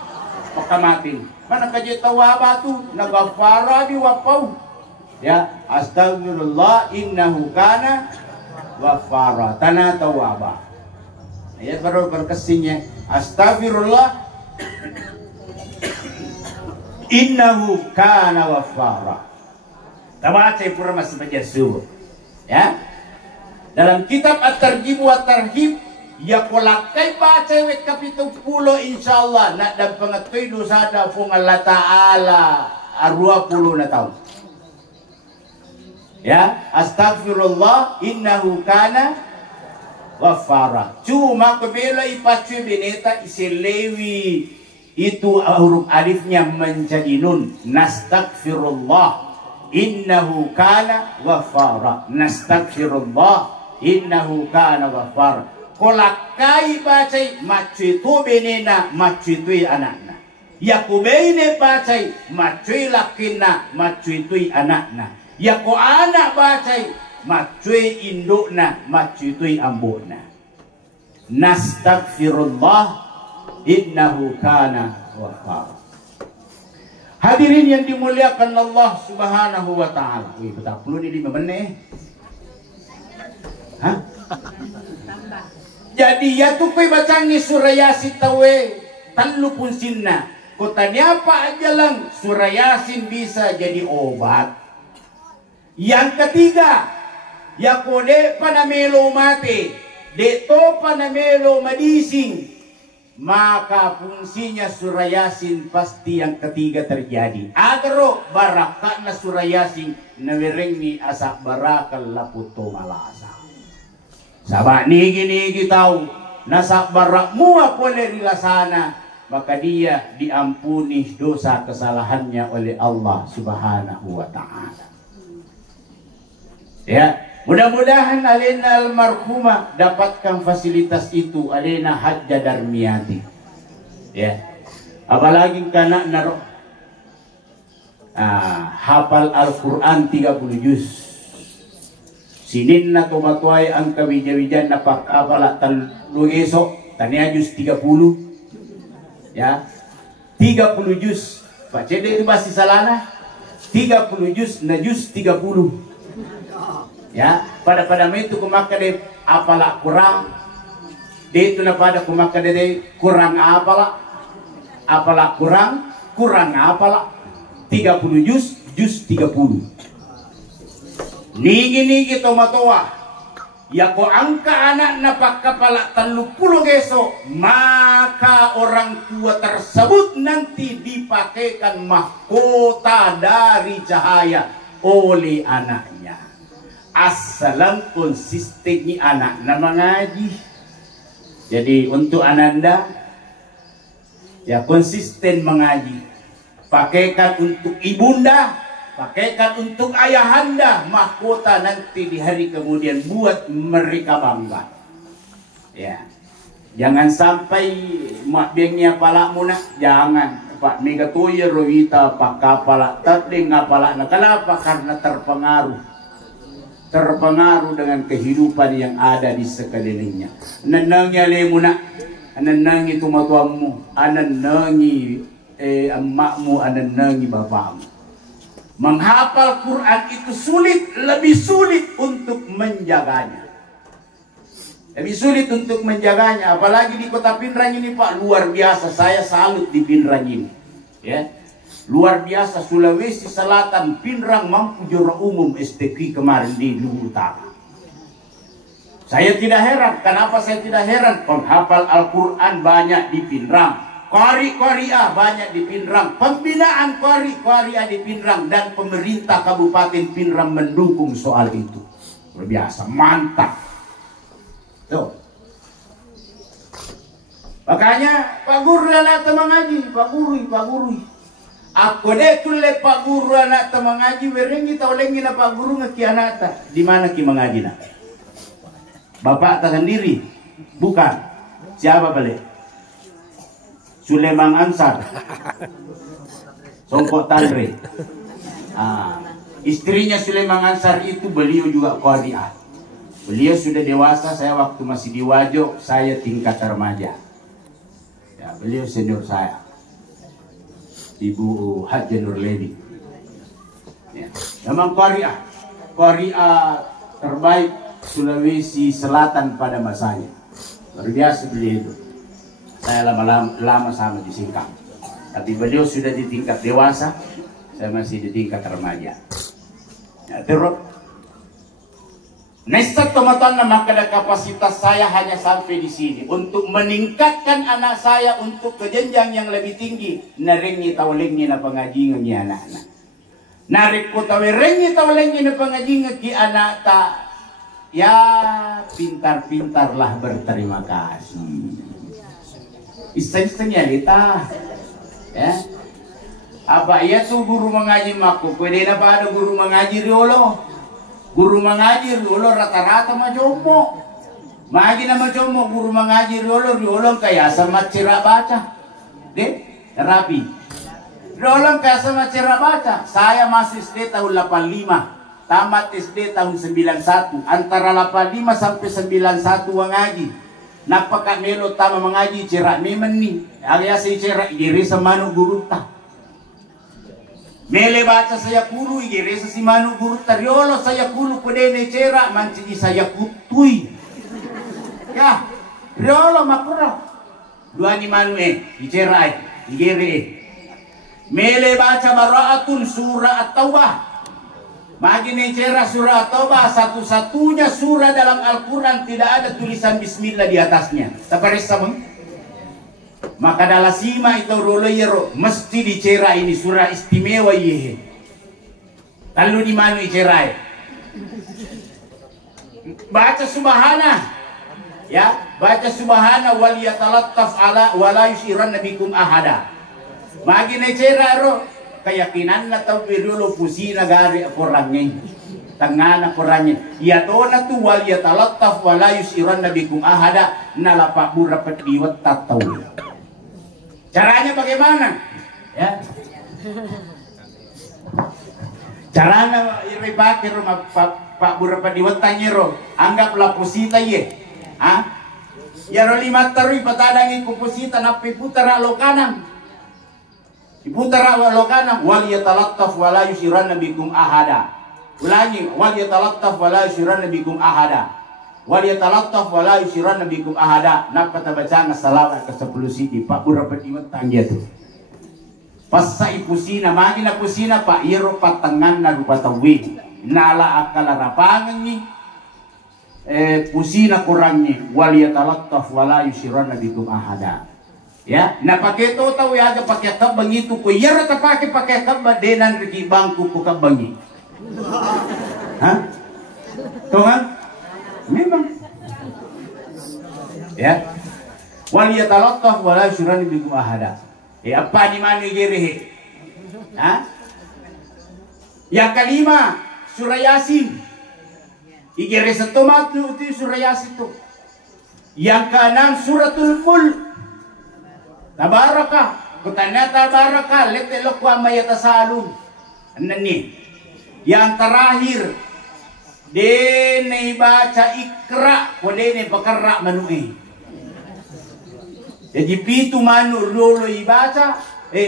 pakamatin mana kaje tawwaba tu nagafara di wapau ya astaghfirullah innahu kana wafara tanah tawwaba ayat baru berkesinya astaghfirullah innahu kana wafara. Tabaca pura masih baca subuh. Ya. Dalam kitab At-Targhib wa Tarhib ya polakai baca wek kapitulo 10 insyaallah nak dan pengetoy dosa da pung Allah Taala 20 na tahun. Ya, astagfirullah innahu kana wafara. Cuma kebela ipacu beneta isilewi itu huruf alifnya menjadi nun. Nastaghfirullah innahu kana ghafara. Nastaghfirullah innahu kana ghafara. Kolakai bacai macui tu benena macui tu anakna. Yakubeine bacai macui lakina macui tu anakna. Yaku anak bacai macui indukna macui tu ambukna. Nastaghfirullah innahu kana ghafara. Hadirin yang dimuliakan Allah Subhanahu wa taala. Wih, betul perlu ni 5 menit. Hah? Jadi ya tu koi bacangi surah Yasin tawe talu pun sinna. Kotanya apa aja lang surah Yasin bisa jadi obat. Yang ketiga, ya kode panamelo mate, deto panamelo madising. Maka fungsinya surah Yasin pasti yang ketiga terjadi. Agro barakah na surah Yasin nawereng ni asak barakal laputo malasa. Sabak nigi tahu nasak barak mua boleh rilasana maka dia diampuni dosa kesalahannya oleh Allah Subhanahu wa taala. Ya. Mudah-mudahan alena almarhumah dapatkan fasilitas itu alena hajjah darmiyati. Ya. Apalagi kana naro hafal Al-Qur'an 30 juz. Sinin na tumatuay ang kawija-wijan na pakapala talu esok tanya juz 30. Ya. 30 juz. Baca itu basi salana 30 juz na juz 30. Ya, pada itu kumaka de apala kurang. De itu na pada kumaka de kurang apala kurang apala 30 juz 30. Nigi tomatoa. Ya ko angka anak na pakapala 30 geso, maka orang tua tersebut nanti dipakaikan mahkota dari cahaya oleh anaknya. Assalam konsistennya anak na mengaji. Jadi untuk ananda ya konsisten mengaji. Pakaikan untuk ibunda, pakaikan untuk ayahanda, mahkota nanti di hari kemudian buat mereka bangga. Ya. Jangan sampai mak bengnya pala muna, jangan. Pak mega toya rowita pak kapala tatling ngapala na kenapa? Karena terpengaruh dengan kehidupan yang ada di sekelilingnya. Nanangnya lemuna, ananangi tumatuamu, ananangi emakmu, ananangi bapakmu. Menghafal Quran itu sulit, lebih sulit untuk menjaganya. Lebih sulit untuk menjaganya, apalagi di kota Pinrang ini Pak, luar biasa. Saya salut di Pinrang ini. Ya. Luar biasa Sulawesi Selatan Pinrang mampu juara umum STQ kemarin di Luhur Utara. Saya tidak heran. Kenapa saya tidak heran? Penghafal Al-Quran banyak di Pinrang. Qari-qari'ah banyak di Pinrang. Pembinaan qari-qari'ah di Pinrang. Dan pemerintah Kabupaten Pinrang mendukung soal itu. Luar biasa. Mantap. Tuh. Makanya Pak Guru anak teman ngaji. Pak Guru. Aku deh tule Pak Guru anak teman ngaji werengi tau lengi na Pak Guru ngekianata. Di mana ki mengaji nak? Bapak tak sendiri? Bukan. Siapa balik? Sulaiman Ansar. Songkok Tanre. Istrinya Sulaiman Ansar itu beliau juga qari'ah. Beliau sudah dewasa, saya waktu masih di Wajo, saya tingkat remaja. Ya, beliau senior saya. Ibu Haji Nurledi. Ya, memang qari'ah. Qari'ah terbaik Sulawesi Selatan pada masanya. Luar biasa beliau itu. Saya lama sama di Singkang. Tapi beliau sudah di tingkat dewasa, saya masih di tingkat remaja. Ya, terus Nesta teman-teman, maka kapasitas saya hanya sampai di sini untuk meningkatkan anak saya untuk ke jenjang yang lebih tinggi. Narengi tawlengi na pengajian ni anak-anak. Narik ko tawirengi tawlengi na pengajian ki anak ta. Ya pintar-pintarlah berterima kasih. Isteng-istengnya kita. Ya. Apa iya tuh guru mengaji maku? Pwede na pa ada guru mengaji riolo? Guru mengaji riolo rata-rata macomo. Magi na macomo guru mengaji riolo kaya sama cira baca. Deh, rapi. Riolo kaya sama cira baca. Saya masih SD tahun 85. Tamat SD tahun 91. Antara 85 sampai 91 mengaji. Napaka melo tama mengaji cira memen ni. Agya si cira iri semanu guru ta. Mele baca saya kulu igere sa si manu guru tariolo saya kulu pwede cera mancini saya kutui. Ya, riolo makura. Dua ni manu icera igere. Mele baca bara'atun surah at-taubah. Magi cera surah at-taubah satu-satunya surah dalam Al-Quran tidak ada tulisan bismillah di atasnya. Taparesa mo? Maka dalam sima itu roloyero mesti dicera ini surah istimewa ye. Lalu di mana dicerai? Baca subhana. Ya, baca subhana wal yatalattaf ala wala yushiran nabikum ahada. Magi necera ro keyakinan na tawbirulo pusina gari akorangnya. Tengah akorangnya. Ya tona tu wal yatalattaf wala yushiran nabikum ahada nalapak burapat biwat tatau. Caranya bagaimana? Ya. Caranya iribaki rumah Pak Burapa diwatanya ro. Anggaplah pusita ye. Ya ro 5 terui patadangi ku pusita napi putara lo kanan. Diputara lo kanan wal yatalattaf wala yushiran bikum ahada. Ulangi wal yatalattaf wala yushiran bikum ahada. Wal yatalattaf wala yushiran bikum ahada. Napa tabacana salawat ke 10 siti Pak Burapa diwatang dia tu. Pasa ipusina magina pusina Pak iro patangan na rupatawi. Nala akala rapangan ni pusina kurangnya wal yatalattaf wala yushiran bikum ahada. Ya, na pakai to tahu ya ada pakai kabang itu ko ira ta pakai kabang denan rigi bangku ko kabangi. Hah? Tuh kan? Memang. Ya. Wal yatalattaf wala yushiran bikum ahada. Ya apa ni mana gerehe? Hah? Yang kelima surah Yasin. Igere setomat itu surah Yasin itu. Yang keenam suratul Mulk. Tabaraka, kutanya tabaraka, letelo kwa mayatasalun. Anani. Yang terakhir dene baca ikra, dene pakara manui. Jadi pitu manu lolo ibaca,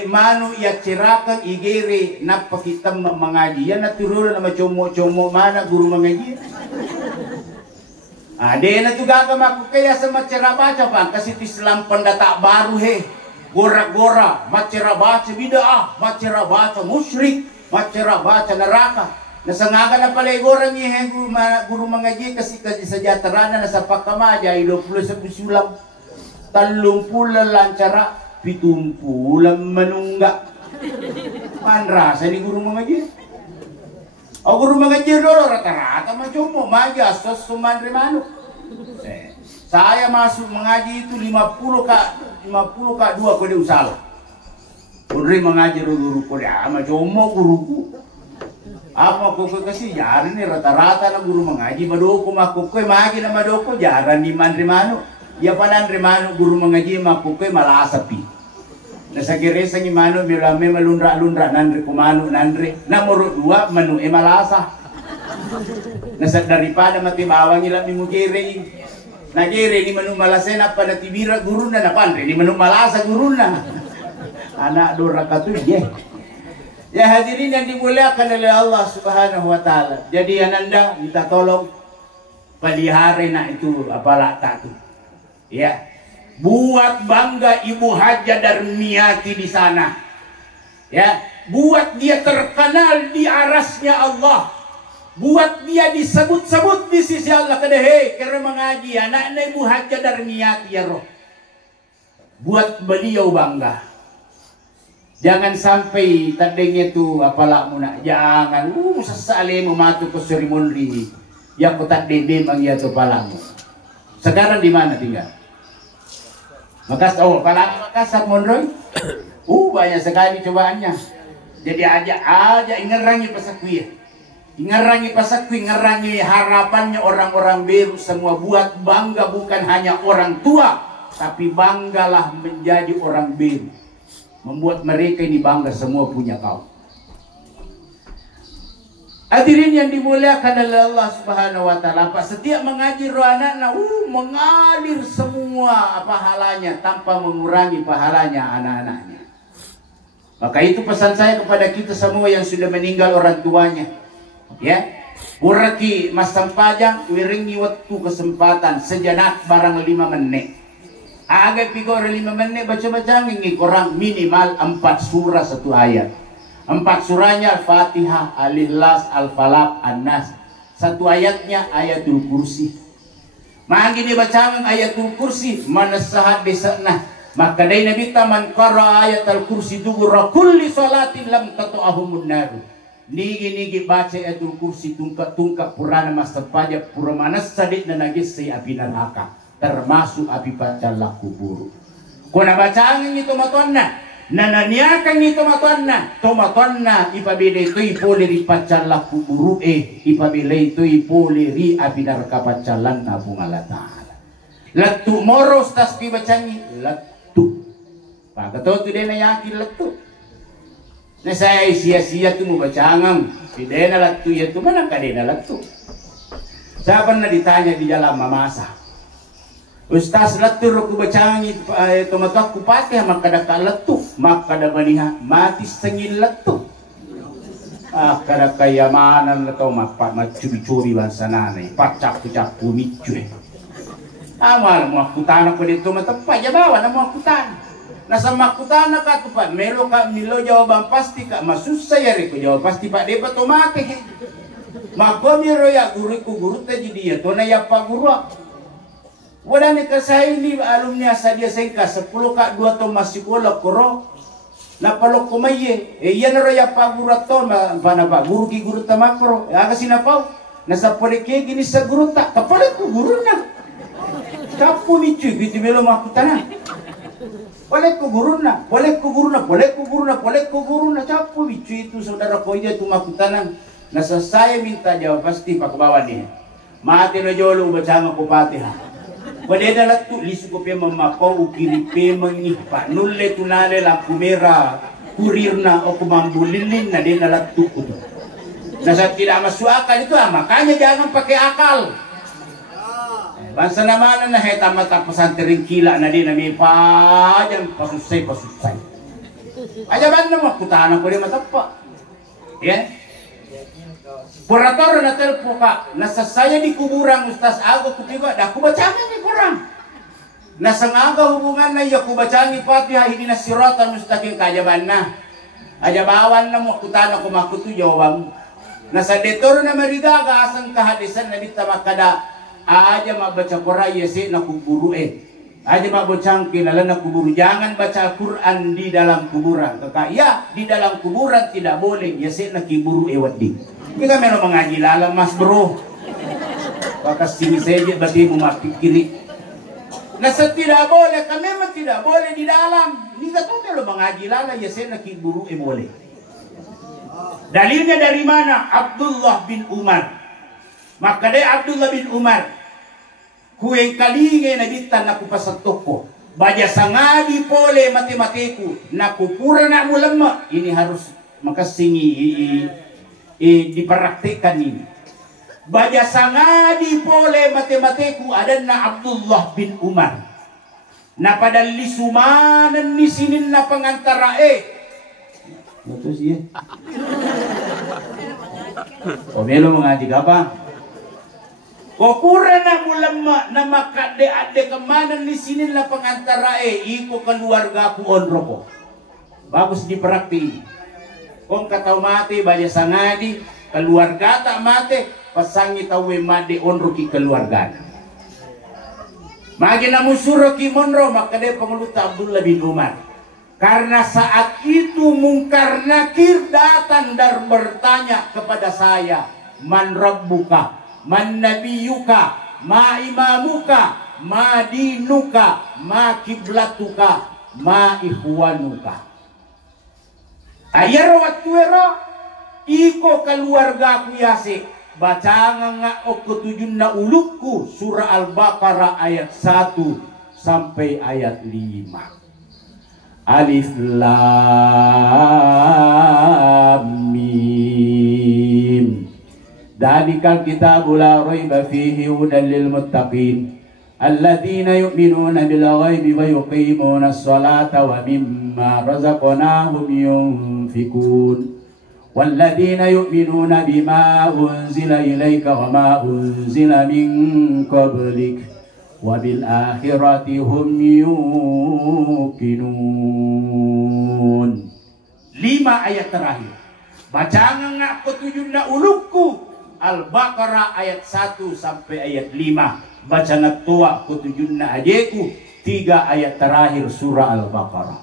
manu ia cerakan igere napakitam mengaji. Ya naturulo na macomo-como mana guru mengaji. Dena juga kamaku kaya sama cara baca Pak, kasih Islam pendatak baru gora-gora, macera baca bid'ah, macera baca musyrik, macera baca neraka. Nasangaga na pala igorang guru mengaji kasih kesejahteraan na sa pakamaja 20 sa sulam. 30 lancara 70 manungga. Panrasa ni guru mengaji. Oh guru mengaji dulu rata-rata macam maja sos sumandri manu. Saya masuk mengaji itu 50 ka 2 kode usaha. Undri mengaji guru kode macam guruku. Apa ko kasih jaran ni rata-rata na guru mengaji madoko makukoy magi na madoko jaran di mandri manu. Ya panan remanu guru mengaji makukoy malasapi. Nasa giresa ni mano milame malundra-lundra nandre kumano nandre. Namuro dua manu malasa. Nasa daripada matibawang nila ni mugire. Nagire ni manu malasena pa natibira guru na napandre ni manu malasa guru na. Anak dura katuye. Ya hadirin yang dimuliakan oleh Allah Subhanahu wa taala. Jadi ananda minta tolong pelihara nak itu apalah tak tu. Ya. Buat bangga Ibu Haja Darmiati di sana. Ya, buat dia terkenal di arasnya Allah. Buat dia disebut-sebut di sisi Allah. Kedehe kira mengaji anaknya Ibu Haja Darmiati ya roh. Buat beliau bangga. Jangan sampai tadinya tu apalah muna. Jangan sesale mematu ke seremoni yang kau tak dede mangia tu palamu. Sekarang di mana tinggal? Makassar, Makassar Monroy. Banyak sekali cobaannya. Jadi aja ingerangi pasakui. Ingerangi pasakui, ingerangi harapannya orang-orang baru semua. Buat bangga bukan hanya orang tua, tapi banggalah menjadi orang baru. Membuat mereka ini bangga semua punya kau. Hadirin yang dimuliakan oleh Allah Subhanahu wa taala, setiap mengaji roh anak-anak mengalir semua pahalanya tanpa mengurangi pahalanya anak-anaknya. Maka itu pesan saya kepada kita semua yang sudah meninggal orang tuanya. Ya, uraki mas sampajang wiringi waktu kesempatan sejenak barang 5 menit. Agak pigor 5 menit baca-baca ngi kurang minimal 4 surah 1 ayat. 4 surahnya Al-Fatihah, Al-Ikhlas, Al-Falaq, An-Nas. 1 ayatnya Ayatul Kursi. Manggi dibacakan Ayatul Kursi, manasahat desana. Maka dari Nabi taman qara Ayatul Kursi dugura kulli salatin lam tatu'ahumun nar. Nigi baca Ayatul Kursi tungkap purana masa pajak pura manas sadik dan nagis si api neraka. Termasuk api pacalah kubur. Kuna bacaan itu matonna. Nananiakan itu tomatonna ipabila itu ipole ri pacalah kuburu ipabila itu ipole ri api neraka pacalan nabung Allah Ta'ala. Latu moros tas pibacangi latu. Pak ketua tu dia yakin latu. Nah saya sia-sia tu mau bacangam. Pidena latu ya tu mana kadena latu. Saya pernah ditanya di jalan mamasa. Ustaz letur ku bacangi tomatak ku pakai maka dak letup maka dak maniha mati sengil letup kada kaya manan leto mapat macuri-curi bansanane pacak-pacak micu amal mo aku tanah ko dito matapat ya bawa na mo aku tanah nasa makutana ka tupat melo ka milo jawaban pasti ka masusah ya ko jawab pasti pak depa tomate mako miro ya guru tadi dia to na ya pak guru. Wala ni kasaili alumni sadia sengka 10 ka 2 to masikola koro na palok kumaye yan raya paguraton pana pa guru ki guru tamakro aga sinapau nasa poleke gini sa guru ta kapale ku guru na kapu micu gitu belo makutana boleh ku guru na capu micu itu saudara koya tu makutana nasa saya minta jawab pasti pak bawa dia mati no jolo baca ko Fatihah. Wadena latu lisu ko pe mamako ukiri pe mangipa nulle tunale lampu merah kurirna o kumambulilin na dena latu ko. Nasa tidak masuk akal itu makanya jangan pakai akal. Bangsa naman na heta mata pesantren kila na dena mi pajang pasusay. Aja banda mo kutana ko di matapa. Ya. Purator na telpo ka nasa saya di kuburan Ustaz Ago kutiba dah kubacangan ni kurang nasa ngaga hubungan na iya kubacangi Fatihah hidina siratan mustaqim kajaban na ajabawan na mo kutana kumakutu jawab nasa detor na marigaga asang kahadisan na ditamakada aja mabaca Quran yesi na kuburu aja mabocang kilala na kuburu jangan baca Quran di dalam kuburan kakak di dalam kuburan tidak boleh yesi na kiburu wadi. Ini kan memang mengaji lalang mas bro. Bakas sini saja berarti memati kiri. Nah tidak boleh, kan memang tidak boleh di dalam. Ini kan kalau mengaji lalang ya saya nak buru boleh. Dalilnya dari mana? Abdullah bin Umar. Maka dia Abdullah bin Umar. Kueng kalinge nabi tan aku pasal toko. Baja sangadi pole matematiku na kupura na mulama ini harus makasingi dipraktekkan ini. Baja sangadi pole matematiku ada na Abdullah bin Umar. Na pada lisumanan ni sinin na pangantara Betul sih ya. Melo mengaji apa? Kokura na ulama na makade-ade kemana di sini lah pengantara iko keluarga ku onro ko. Bagus dipraktik. Kong katau mati baja sangadi keluarga tak mati pasangi tawe made onro ki keluarga. Magi na musuro ki monro makade pengeluta Abdullah bin Umar. Karena saat itu Mungkar Nakir datang dan bertanya kepada saya, man rabbuka, man nabiyuka, ma imamuka, ma dinuka, ma kiblatuka, ma ikhwanuka. Ayaro watuero iko keluarga ku yase baca nga okutujun na ulukku surah Al-Baqarah ayat 1 sampai ayat 5. Alif Lam Mim. Dzalikal kitabu la raiba fihi hudan lil muttaqin alladzina yu'minuna bil ghaibi wa yuqimuna as-salata wa mimma razaqnahum yunfikun walladzina yu'minuna bima unzila ilayka wa ma unzila min qablik wabil akhirati hum yuqinun. 5 ayat terakhir. Bacaan ngak ketujuh na ulukku Al-Baqarah ayat 1 sampai ayat 5. Bacaan tua ketujuh na ajeku 3 ayat terakhir surah Al-Baqarah.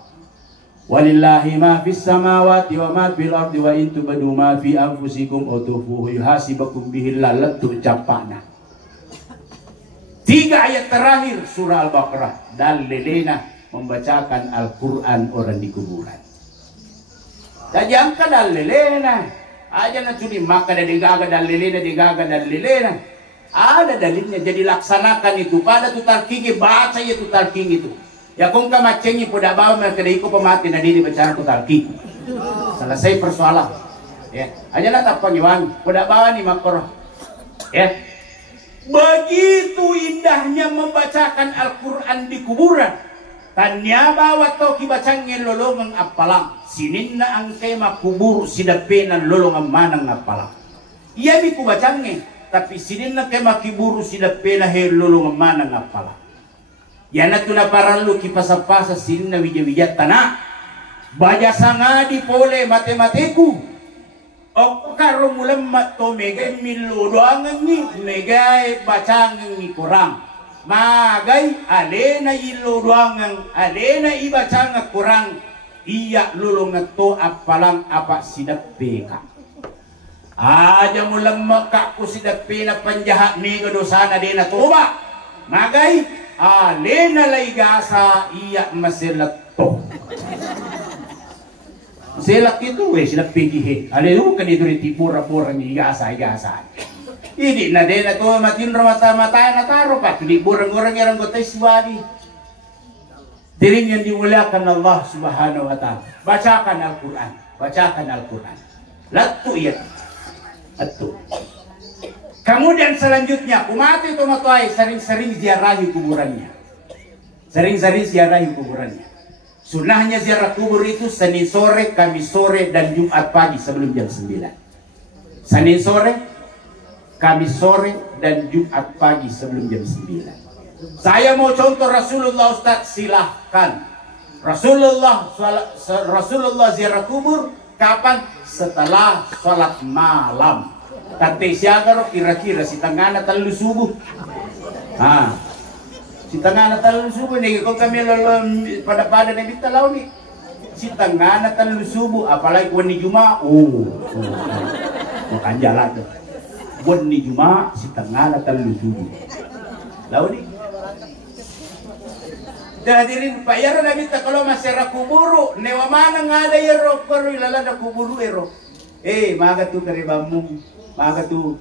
Walillahi ma fis samawati wa ma fil ardi wa in tubdu ma fi anfusikum aw tukhfuhu yuhasibukum bihi lalatu capana. 3 ayat terakhir surah Al-Baqarah. Dan lelena membacakan Al-Quran orang di kuburan. Dan jangan dan lelena aja na cuni maka dan digaga dan lelena digaga dan lelena. Ada dalilnya, jadi laksanakan itu. Pada tu talkingi baca ya tu talking itu. Ya kung kamacengi pada bawa mereka iko pemati na dini baca tu talking. Selesai persoalan. Ya, aja na tapangiwan pada bawa ni makor. Ya. Begitu indahnya membacakan Al-Quran di kuburan. Tanya bawa tau kibacangin lolongang apalang. Sinin na ang kay makubur sidapinan lolongang manang apalang. Iya di kubacangin. Tapi sinin na kay makiburu sidapinan he lolongang manang apalang. Yan na ito na paralu kipasapasa sinin na wijawiyat tanah. Baja sangadi pole matematiku. O karo mulam to megay miludoangan ni megay bacang ni kurang magay alena iludoangan alena ibacang kurang iya lulong to apalang apa sidap beka aja mulam maka ku sidap pina panjahat ni dosana dena toba magay alena laigasa iya masilat to. Selak itu silap pigihe. Ada itu kan itu ditipura-pura ni igasa. Ini na din ako matin mata-mata na taro pa. Hindi burang-burang yang ko tayo siwadi. Dirin yang dimuliakan Allah Subhanahu wa taala. Bacakan Al-Quran. Bacakan Al-Quran. Latu iya. Latu. Kemudian selanjutnya, kumati itu matuai sering-sering ziarahi kuburannya. Sering-sering ziarahi kuburannya. Sunnahnya ziarah kubur itu Senin sore, Kamis sore, dan Jumat pagi sebelum jam 9. Senin sore, Kamis sore, dan Jumat pagi sebelum jam 9. Saya mau contoh Rasulullah Ustaz, silahkan. Rasulullah ziarah kubur kapan? Setelah sholat malam. Tante siaga kira-kira si tangana telu subuh. Si tangana telu subuh nih, kok kami pada nabi talau nih. Si tangana telu subuh, apalagi wani Jumat. Makan jalan tuh. Wani Jumat, si tangana telu subuh. Lalu nih. Hadirin Pak Yara nabi tak kalau masih rakuburu, newa mana ngada ya rokor ilalada kuburu ero. Maga tuh karibamu, maga tuh.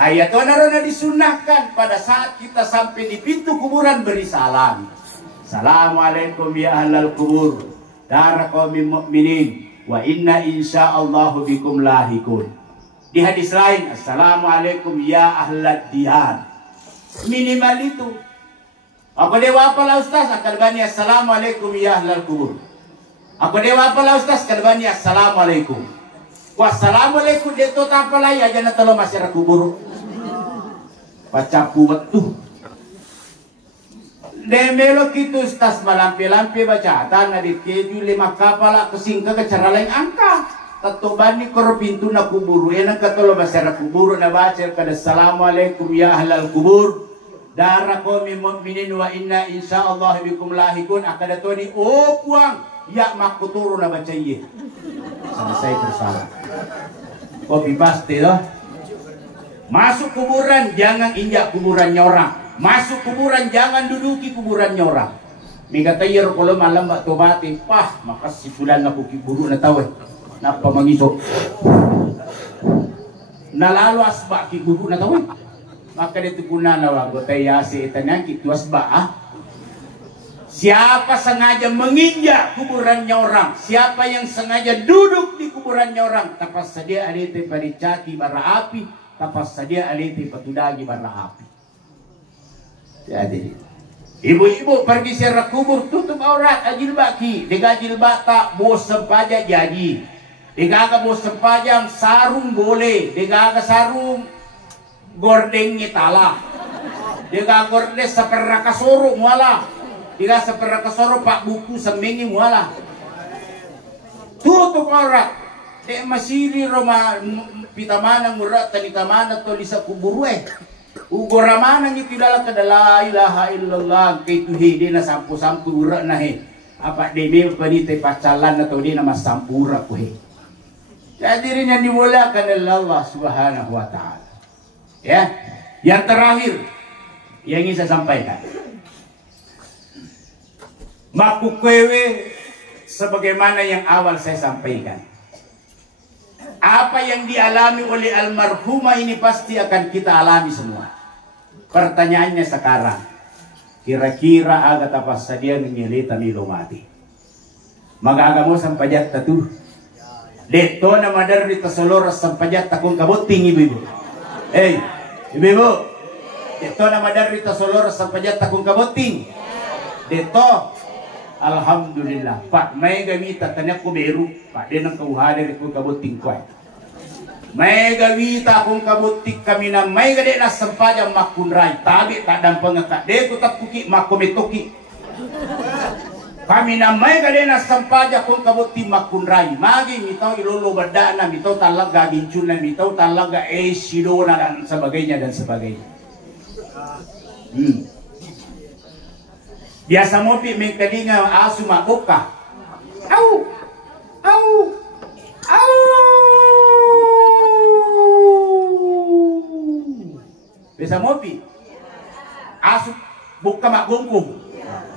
Ayat itu disunahkan pada saat kita sampai di pintu kuburan beri salam. Assalamualaikum ya ahlal kubur dara qaumin mu'minin wa inna insyaallahu bikum lahikun. Di hadis lain, Assalamualaikum ya ahlad diyar. Minimal itu. Aku dewa apalah Ustaz, kalbani Assalamualaikum ya ahlal kubur. Aku dewa apalah Ustaz, kalbani Assalamualaikum. Wassalamualaikum deto tapalay aja na talo masyarakat kubur. Pacapu betul. Demelo kitu Ustaz malampi-lampi bacaan na di keju 5 kapala kesingka ke cara lain angka. Tatubani kor pintu na kuburu. Yan ang katalo masyarakat kuburu na baca kada Assalamualaikum ya ahlal kubur. Dara qaumin mu'minin wa inna insyaallah bikum lahikun. Akada to ni puang ya makuturo na baca iya. Selesai bersama. Copy paste doh. Masuk kuburan jangan injak kuburannya orang. Masuk kuburan jangan duduki kuburannya orang. Mingga tayo kalau malam bak tobati, pah maka sipulan aku kiburu na tawe. Napa mangisok? Nalalo asba kiburu na tawe. Maka dito kuna na wago tayo si itanang kitu asba Siapa sengaja menginjak kuburannya orang, siapa yang sengaja duduk di kuburannya orang, tapas sadia alite paricaki bara api, tapas sadia alite patudagi bara api. Jadi ibu-ibu pergi ziarah kubur tutup aurat ajil baki, degajil bata bos sempaja jadi, degaga bos sempajang sarung boleh, degaga sarung gordengnya tala, degaga gorden seperaka soro muala. Tiga seperti kesoro pak buku semengi muala tutup orang masiri roma pitamana murat tanitamana to lisa kuburwe ugoramana ngi tidala kadala ilaha illallah kaitu hide na sampu urat na he apa deme panite pacalan atau di nama sampura ku he. Hadirin yang dimulakan oleh Allah Subhanahu wa taala. Ya, yang terakhir yang ingin saya sampaikan. Makukwewe sebagaimana yang awal saya sampaikan. Apa yang dialami oleh almarhumah ini pasti akan kita alami semua. Pertanyaannya sekarang, kira-kira agak apa sadia ngilita milo mati. Magaga mo sampajat tatu. Deto na madar di tasolor sampajat takung kabuting ibu-ibu. Ibu-ibu. Deto na madar di tasolor sampajat takung kabuting. Deto. Alhamdulillah, Pak, may gamita tanya ko beru, Pak, din ang kauhadir ko kabuting ko. May gamita kung kabutik kami na may gade na sampaja makunray, tabi tak dampang ka, de ko tapuki makometoki. Kami na may gade na sampaja kung kabuti makunray, magi mitaw ilolo badana, mitaw talaga ginchuna, mitaw talaga sidona dan sebagainya dan sebagainya. Biasa mopi mengkalinga asu makoka. Au. Biasa mopi. Asu buka mak gongkong.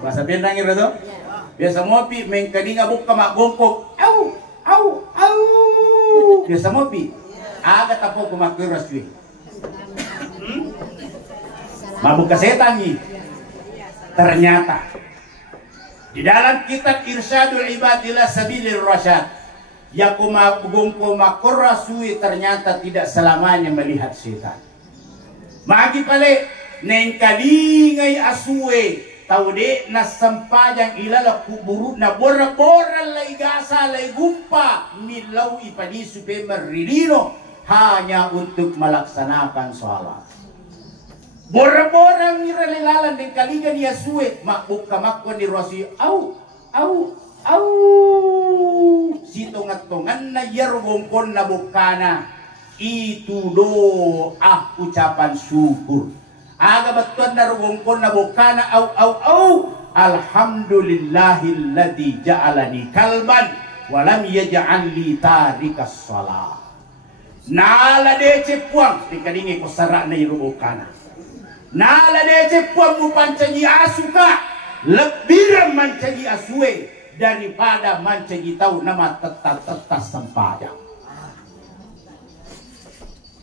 Bahasa Bendang itu tuh. Biasa mopi mengkalinga buka mak gongkong. Au. Biasa mopi. Aga tapo kumakiras wi. Mabuk setan nih. Ternyata di dalam kitab Irsyadul Ibad ila Sabilir Rasyad yakuma gongko makorasui ternyata tidak selamanya melihat setan. Magi pale neng kalingai asue tau de na sampajang ilala kuburu na bora-bora lay gasa lay gumpa milau ipadi supe meririno hanya untuk melaksanakan sholat. Bora-bora ngiralilalan ng kaligan ni Yasue makbuk kamakon ni Rosi au situngat-tungan na yarwongkon na bukana itu doa ucapan syukur aga batuan na rwongkon na bukana au alhamdulillahilladzi ja'alani kalban walam yaj'al li tarikas shalah nala dece puang dikalingi ko sara na irubukana nala dece puang mu pancagi asuka lebih mancagi asue daripada mancagi tahu nama tetas sempadang.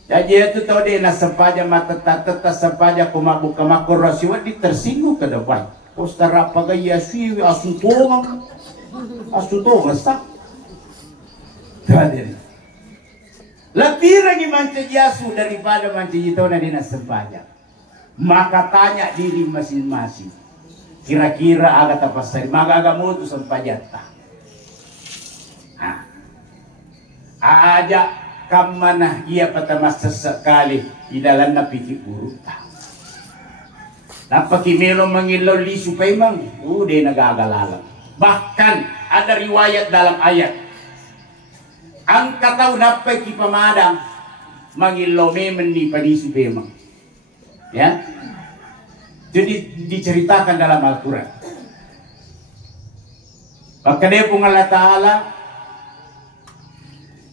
Jadi itu tahu dia na sempadang mata tetas sempadang kumabuk kamakor rasiwat tersinggung ke depan. postara pagaya siwi asutongan sak hadir lebih lagi mancajasu daripada mancajito na dinas sempajak. Maka tanya diri masing-masing, kira-kira agak tapasari magagamu tu sempajat ta aja kamana ia patamas sesekali idalan na pikir buruk ta napakimelo mangilaw li supay mang udah nagagalalang. Bahkan ada riwayat dalam ayat ang kataw napay kipamadang mangilaw memen ni padisu pemang ya. Jadi diceritakan dalam Al-Quran. Maka dia pun Allah Ta'ala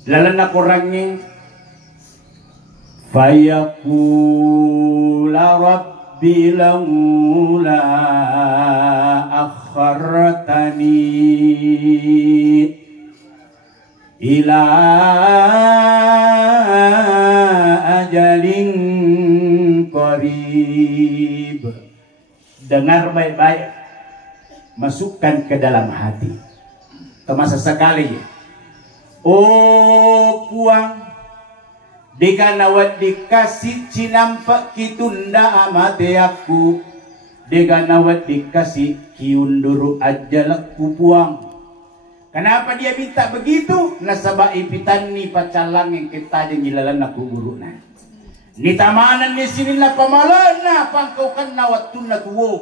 lalana kurangnya fayaqula rabbi laula akhartani ila ajalin qarib. Dengar baik-baik, masukkan ke dalam hati. Termasa sekali ya. Oh puang, deganawat dikasih cinampak kitunda amate aku, deganawat dikasih kiunduru ajalku puang. Kenapa dia minta begitu? Nasaba ipitan ni pacalang yang kita jengilalan aku guru na. Ni tamanan ni sini na pamalan na pangkaukan na watun na tuwo.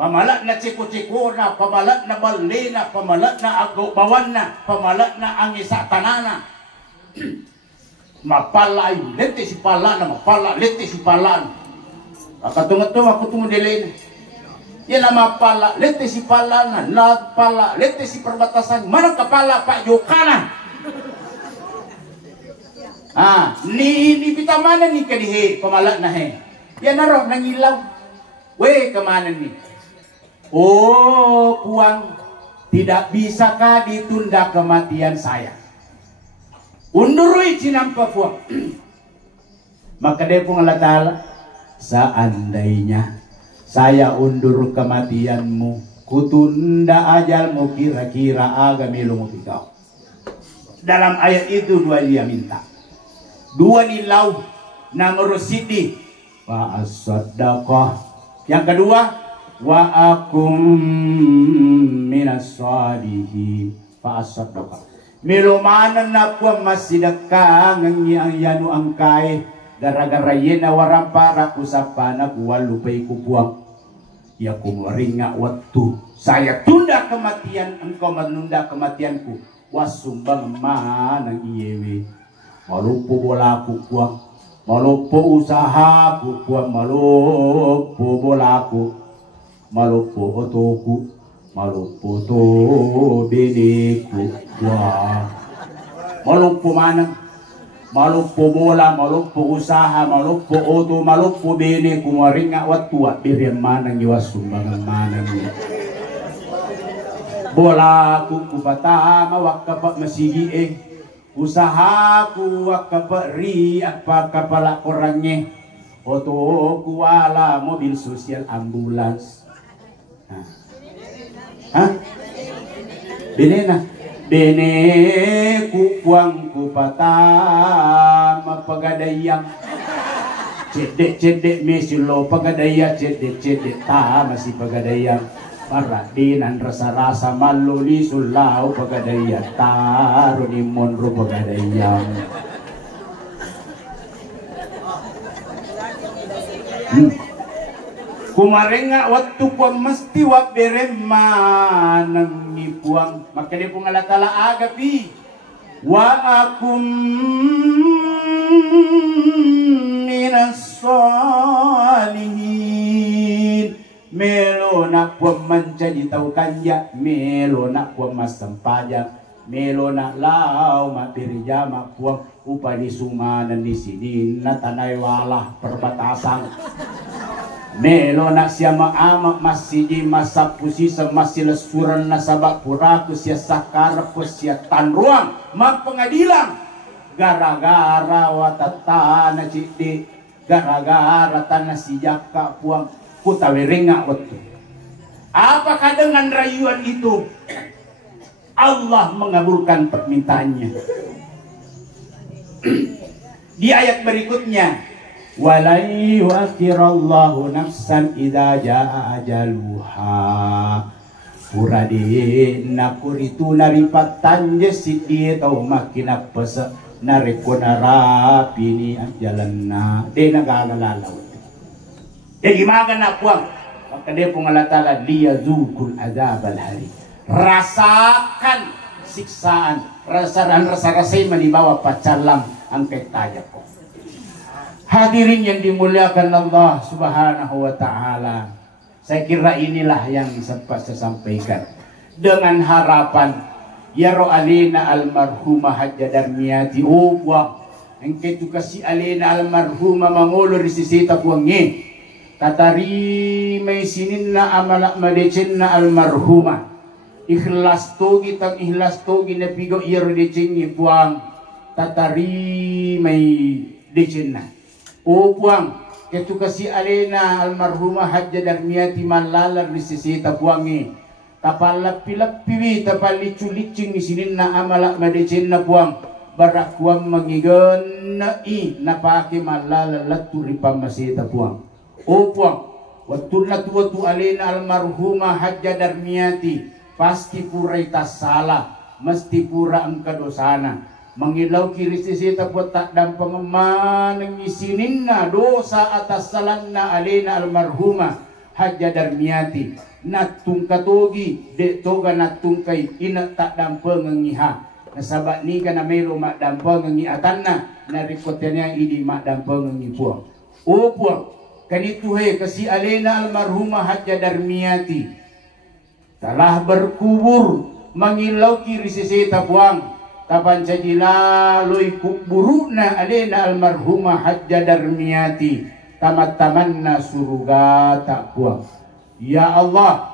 Pamalat na ceko-ceko na, pamalat na balde na, pamalat na agaw bawan na, pamalat na ang isa tanana. Mapala ay lete si pala na, mapala lete si pala. Akatungat-tungat ako tungo dilin. Yan na mapala lete si pala na, lahat pala lete si perbatasan. Manang kapala Pak Yokana. Ni pitamanan ni kadihe pamalat na he. Yan na ro nangilaw. We kemanan ni. Oh puang, tidak bisakah ditunda kematian saya? Undurui cinampa puang. Maka dia pun Allah Ta'ala, seandainya saya undur kematianmu, kutunda ajalmu kira-kira agamilumu pikau. Dalam ayat itu dua dia minta. Dua nilau nomor sidi wa as-sadaqah. Yang kedua wa akum minas salihin fa as-sadaqah. Milumanan na po masidakang ang yanu angkay gara-gara yena warampara usapana kuwalupay kupuang. Ya kumuringa waktu saya tunda kematian, engkau menunda kematianku. Wasumbang manang iyewe. Malupo bolaku puang, malupo usahaku puang, malupo bolaku, malupo otoku, malupo to beneku puang, malupo manang, malupo bola, malupo usaha, malupo oto, malupo beneku maringa watua birian manang iwasumbangan manang ya. Bolaku kupatama wakapak masigi usahaku wakapari apa kapala orangnya oto kuala mobil sosial ambulans benena beneku kuangku patama pagadayang cedek mesilo pagadaya cedek ta masih pagadayang para dinan rasa-rasa maluli sulau pagadaya taruh di monro pagadayang kumarenga waktu puang mesti wak berema nang puang maka dia pun Allah Ta'ala agapi wa akum minas salihin. Melo nak puan menjadi tahu kanja, melo nak puan mas sempajak, melo nak lau mapiri jama puan upadi sumanan di sini na tanay walah perbatasan. Melo nak siama amak masih di masa pusi masih lesuran nasabak puraku sia sakar sia tanruang mak pengadilan gara-gara watatana citi gara-gara tanah si jaka puang kutawiringa waktu Apakah dengan rayuan itu Allah mengabulkan permintaannya? Di ayat berikutnya, "Walan yu'akhirallahu nafsan idza jaa ajaluha." Puradin nakuritu naripatan jesidi tau makin apes narikuna rapini ajalanna de nagagalalaw. Jadi maga na puang maka dia pengalatala liyazukul azabal hari. Rasakan siksaan, rasa-rasai manibawa pacalam ang ketaya ko. Hadirin yang dimuliakan Allah Subhanahu wa taala. Saya kira inilah yang sempat saya sampaikan dengan harapan ya ro alina almarhumah Hajjah Darmiati ubwa engke tu kasi alina almarhumah mangulur sisita puangi tatari may sininna amalak madecenna almarhumah ikhlas togi tang ikhlas togi na pigo iro decenni puang tatari may decenna o puang ketu kasi alina almarhumah Hajjah Darmiati malalar di sisita puangi tapalapi-lapi tapalicu-licing di sini na amalak madecin na puang barakwam mangigan na napaki malalat turipam masita puang o puang waktu na tuwatu alina almarhumah Hajjah Darmiati pasti pura itas salah mesti pura ang kadosana mengilau kiri sisi tapot tak dan pengeman ngisinin na dosa atas salanna alina almarhumah Hajjah Darmiati natung katogi de toga natung kay ina tak dan pengengiha nasabat ni kana melo mak dan pengengiatanna narikotnya idi mak dan pengengipuang o puang kanitu he kasi alina almarhumah Hajjah Darmiati telah berkubur mengilau kiri sisi tapuang tapan sajila loy kuburuna alina almarhumah Hajjah Darmiati tamat-tamanna surga tak puang. Ya Allah,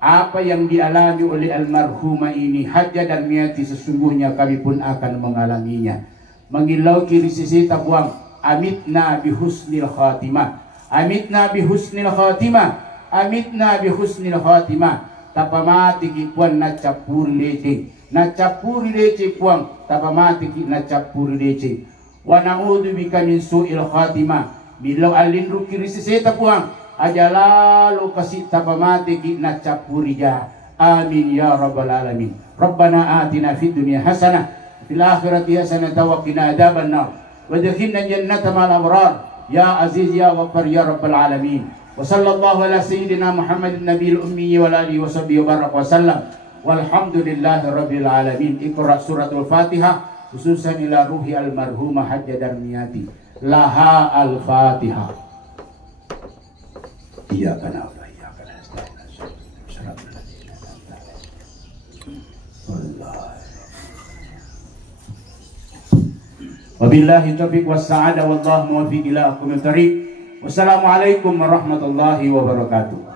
apa yang dialami oleh almarhumah ini Hajjah Darmiati sesungguhnya kami pun akan mengalaminya. Mengilau kiri sisi tapuang amitna bihusnil khatimah, amitna bihusnil khatimah, amitna bihusnil khatimah. Tapamati ki puan na capuri lece, na capuri lece puang tapamati ki na capuri lece. Wa na'udzu bika min su'il khatimah. Bilau alin rukiri seseta puang ajala lo kasih tapamati ki na capuri ja. Amin ya rabbal alamin. Rabbana atina fid dunya hasanah fil akhirati hasanah wa qina adzabannar. Wa adkhilna jannata ma'al abrar. Ya aziz ya ghaffar ya rabbal alamin. وصلى الله على سيدنا محمد النبي الأمي والآله وصحبه وبارك وسلم والحمد لله رب العالمين. اقرأ سورة الفاتحة خصوصا إلى روح المرحومة Hajjah Darmiati. لها الفاتحة. إياك نعبد وإياك نستعين صراط الذين أنعمت عليهم. وبالله التوفيق والسعادة والله موفق إلى أقوم الطريق. Wassalamualaikum warahmatullahi wabarakatuh.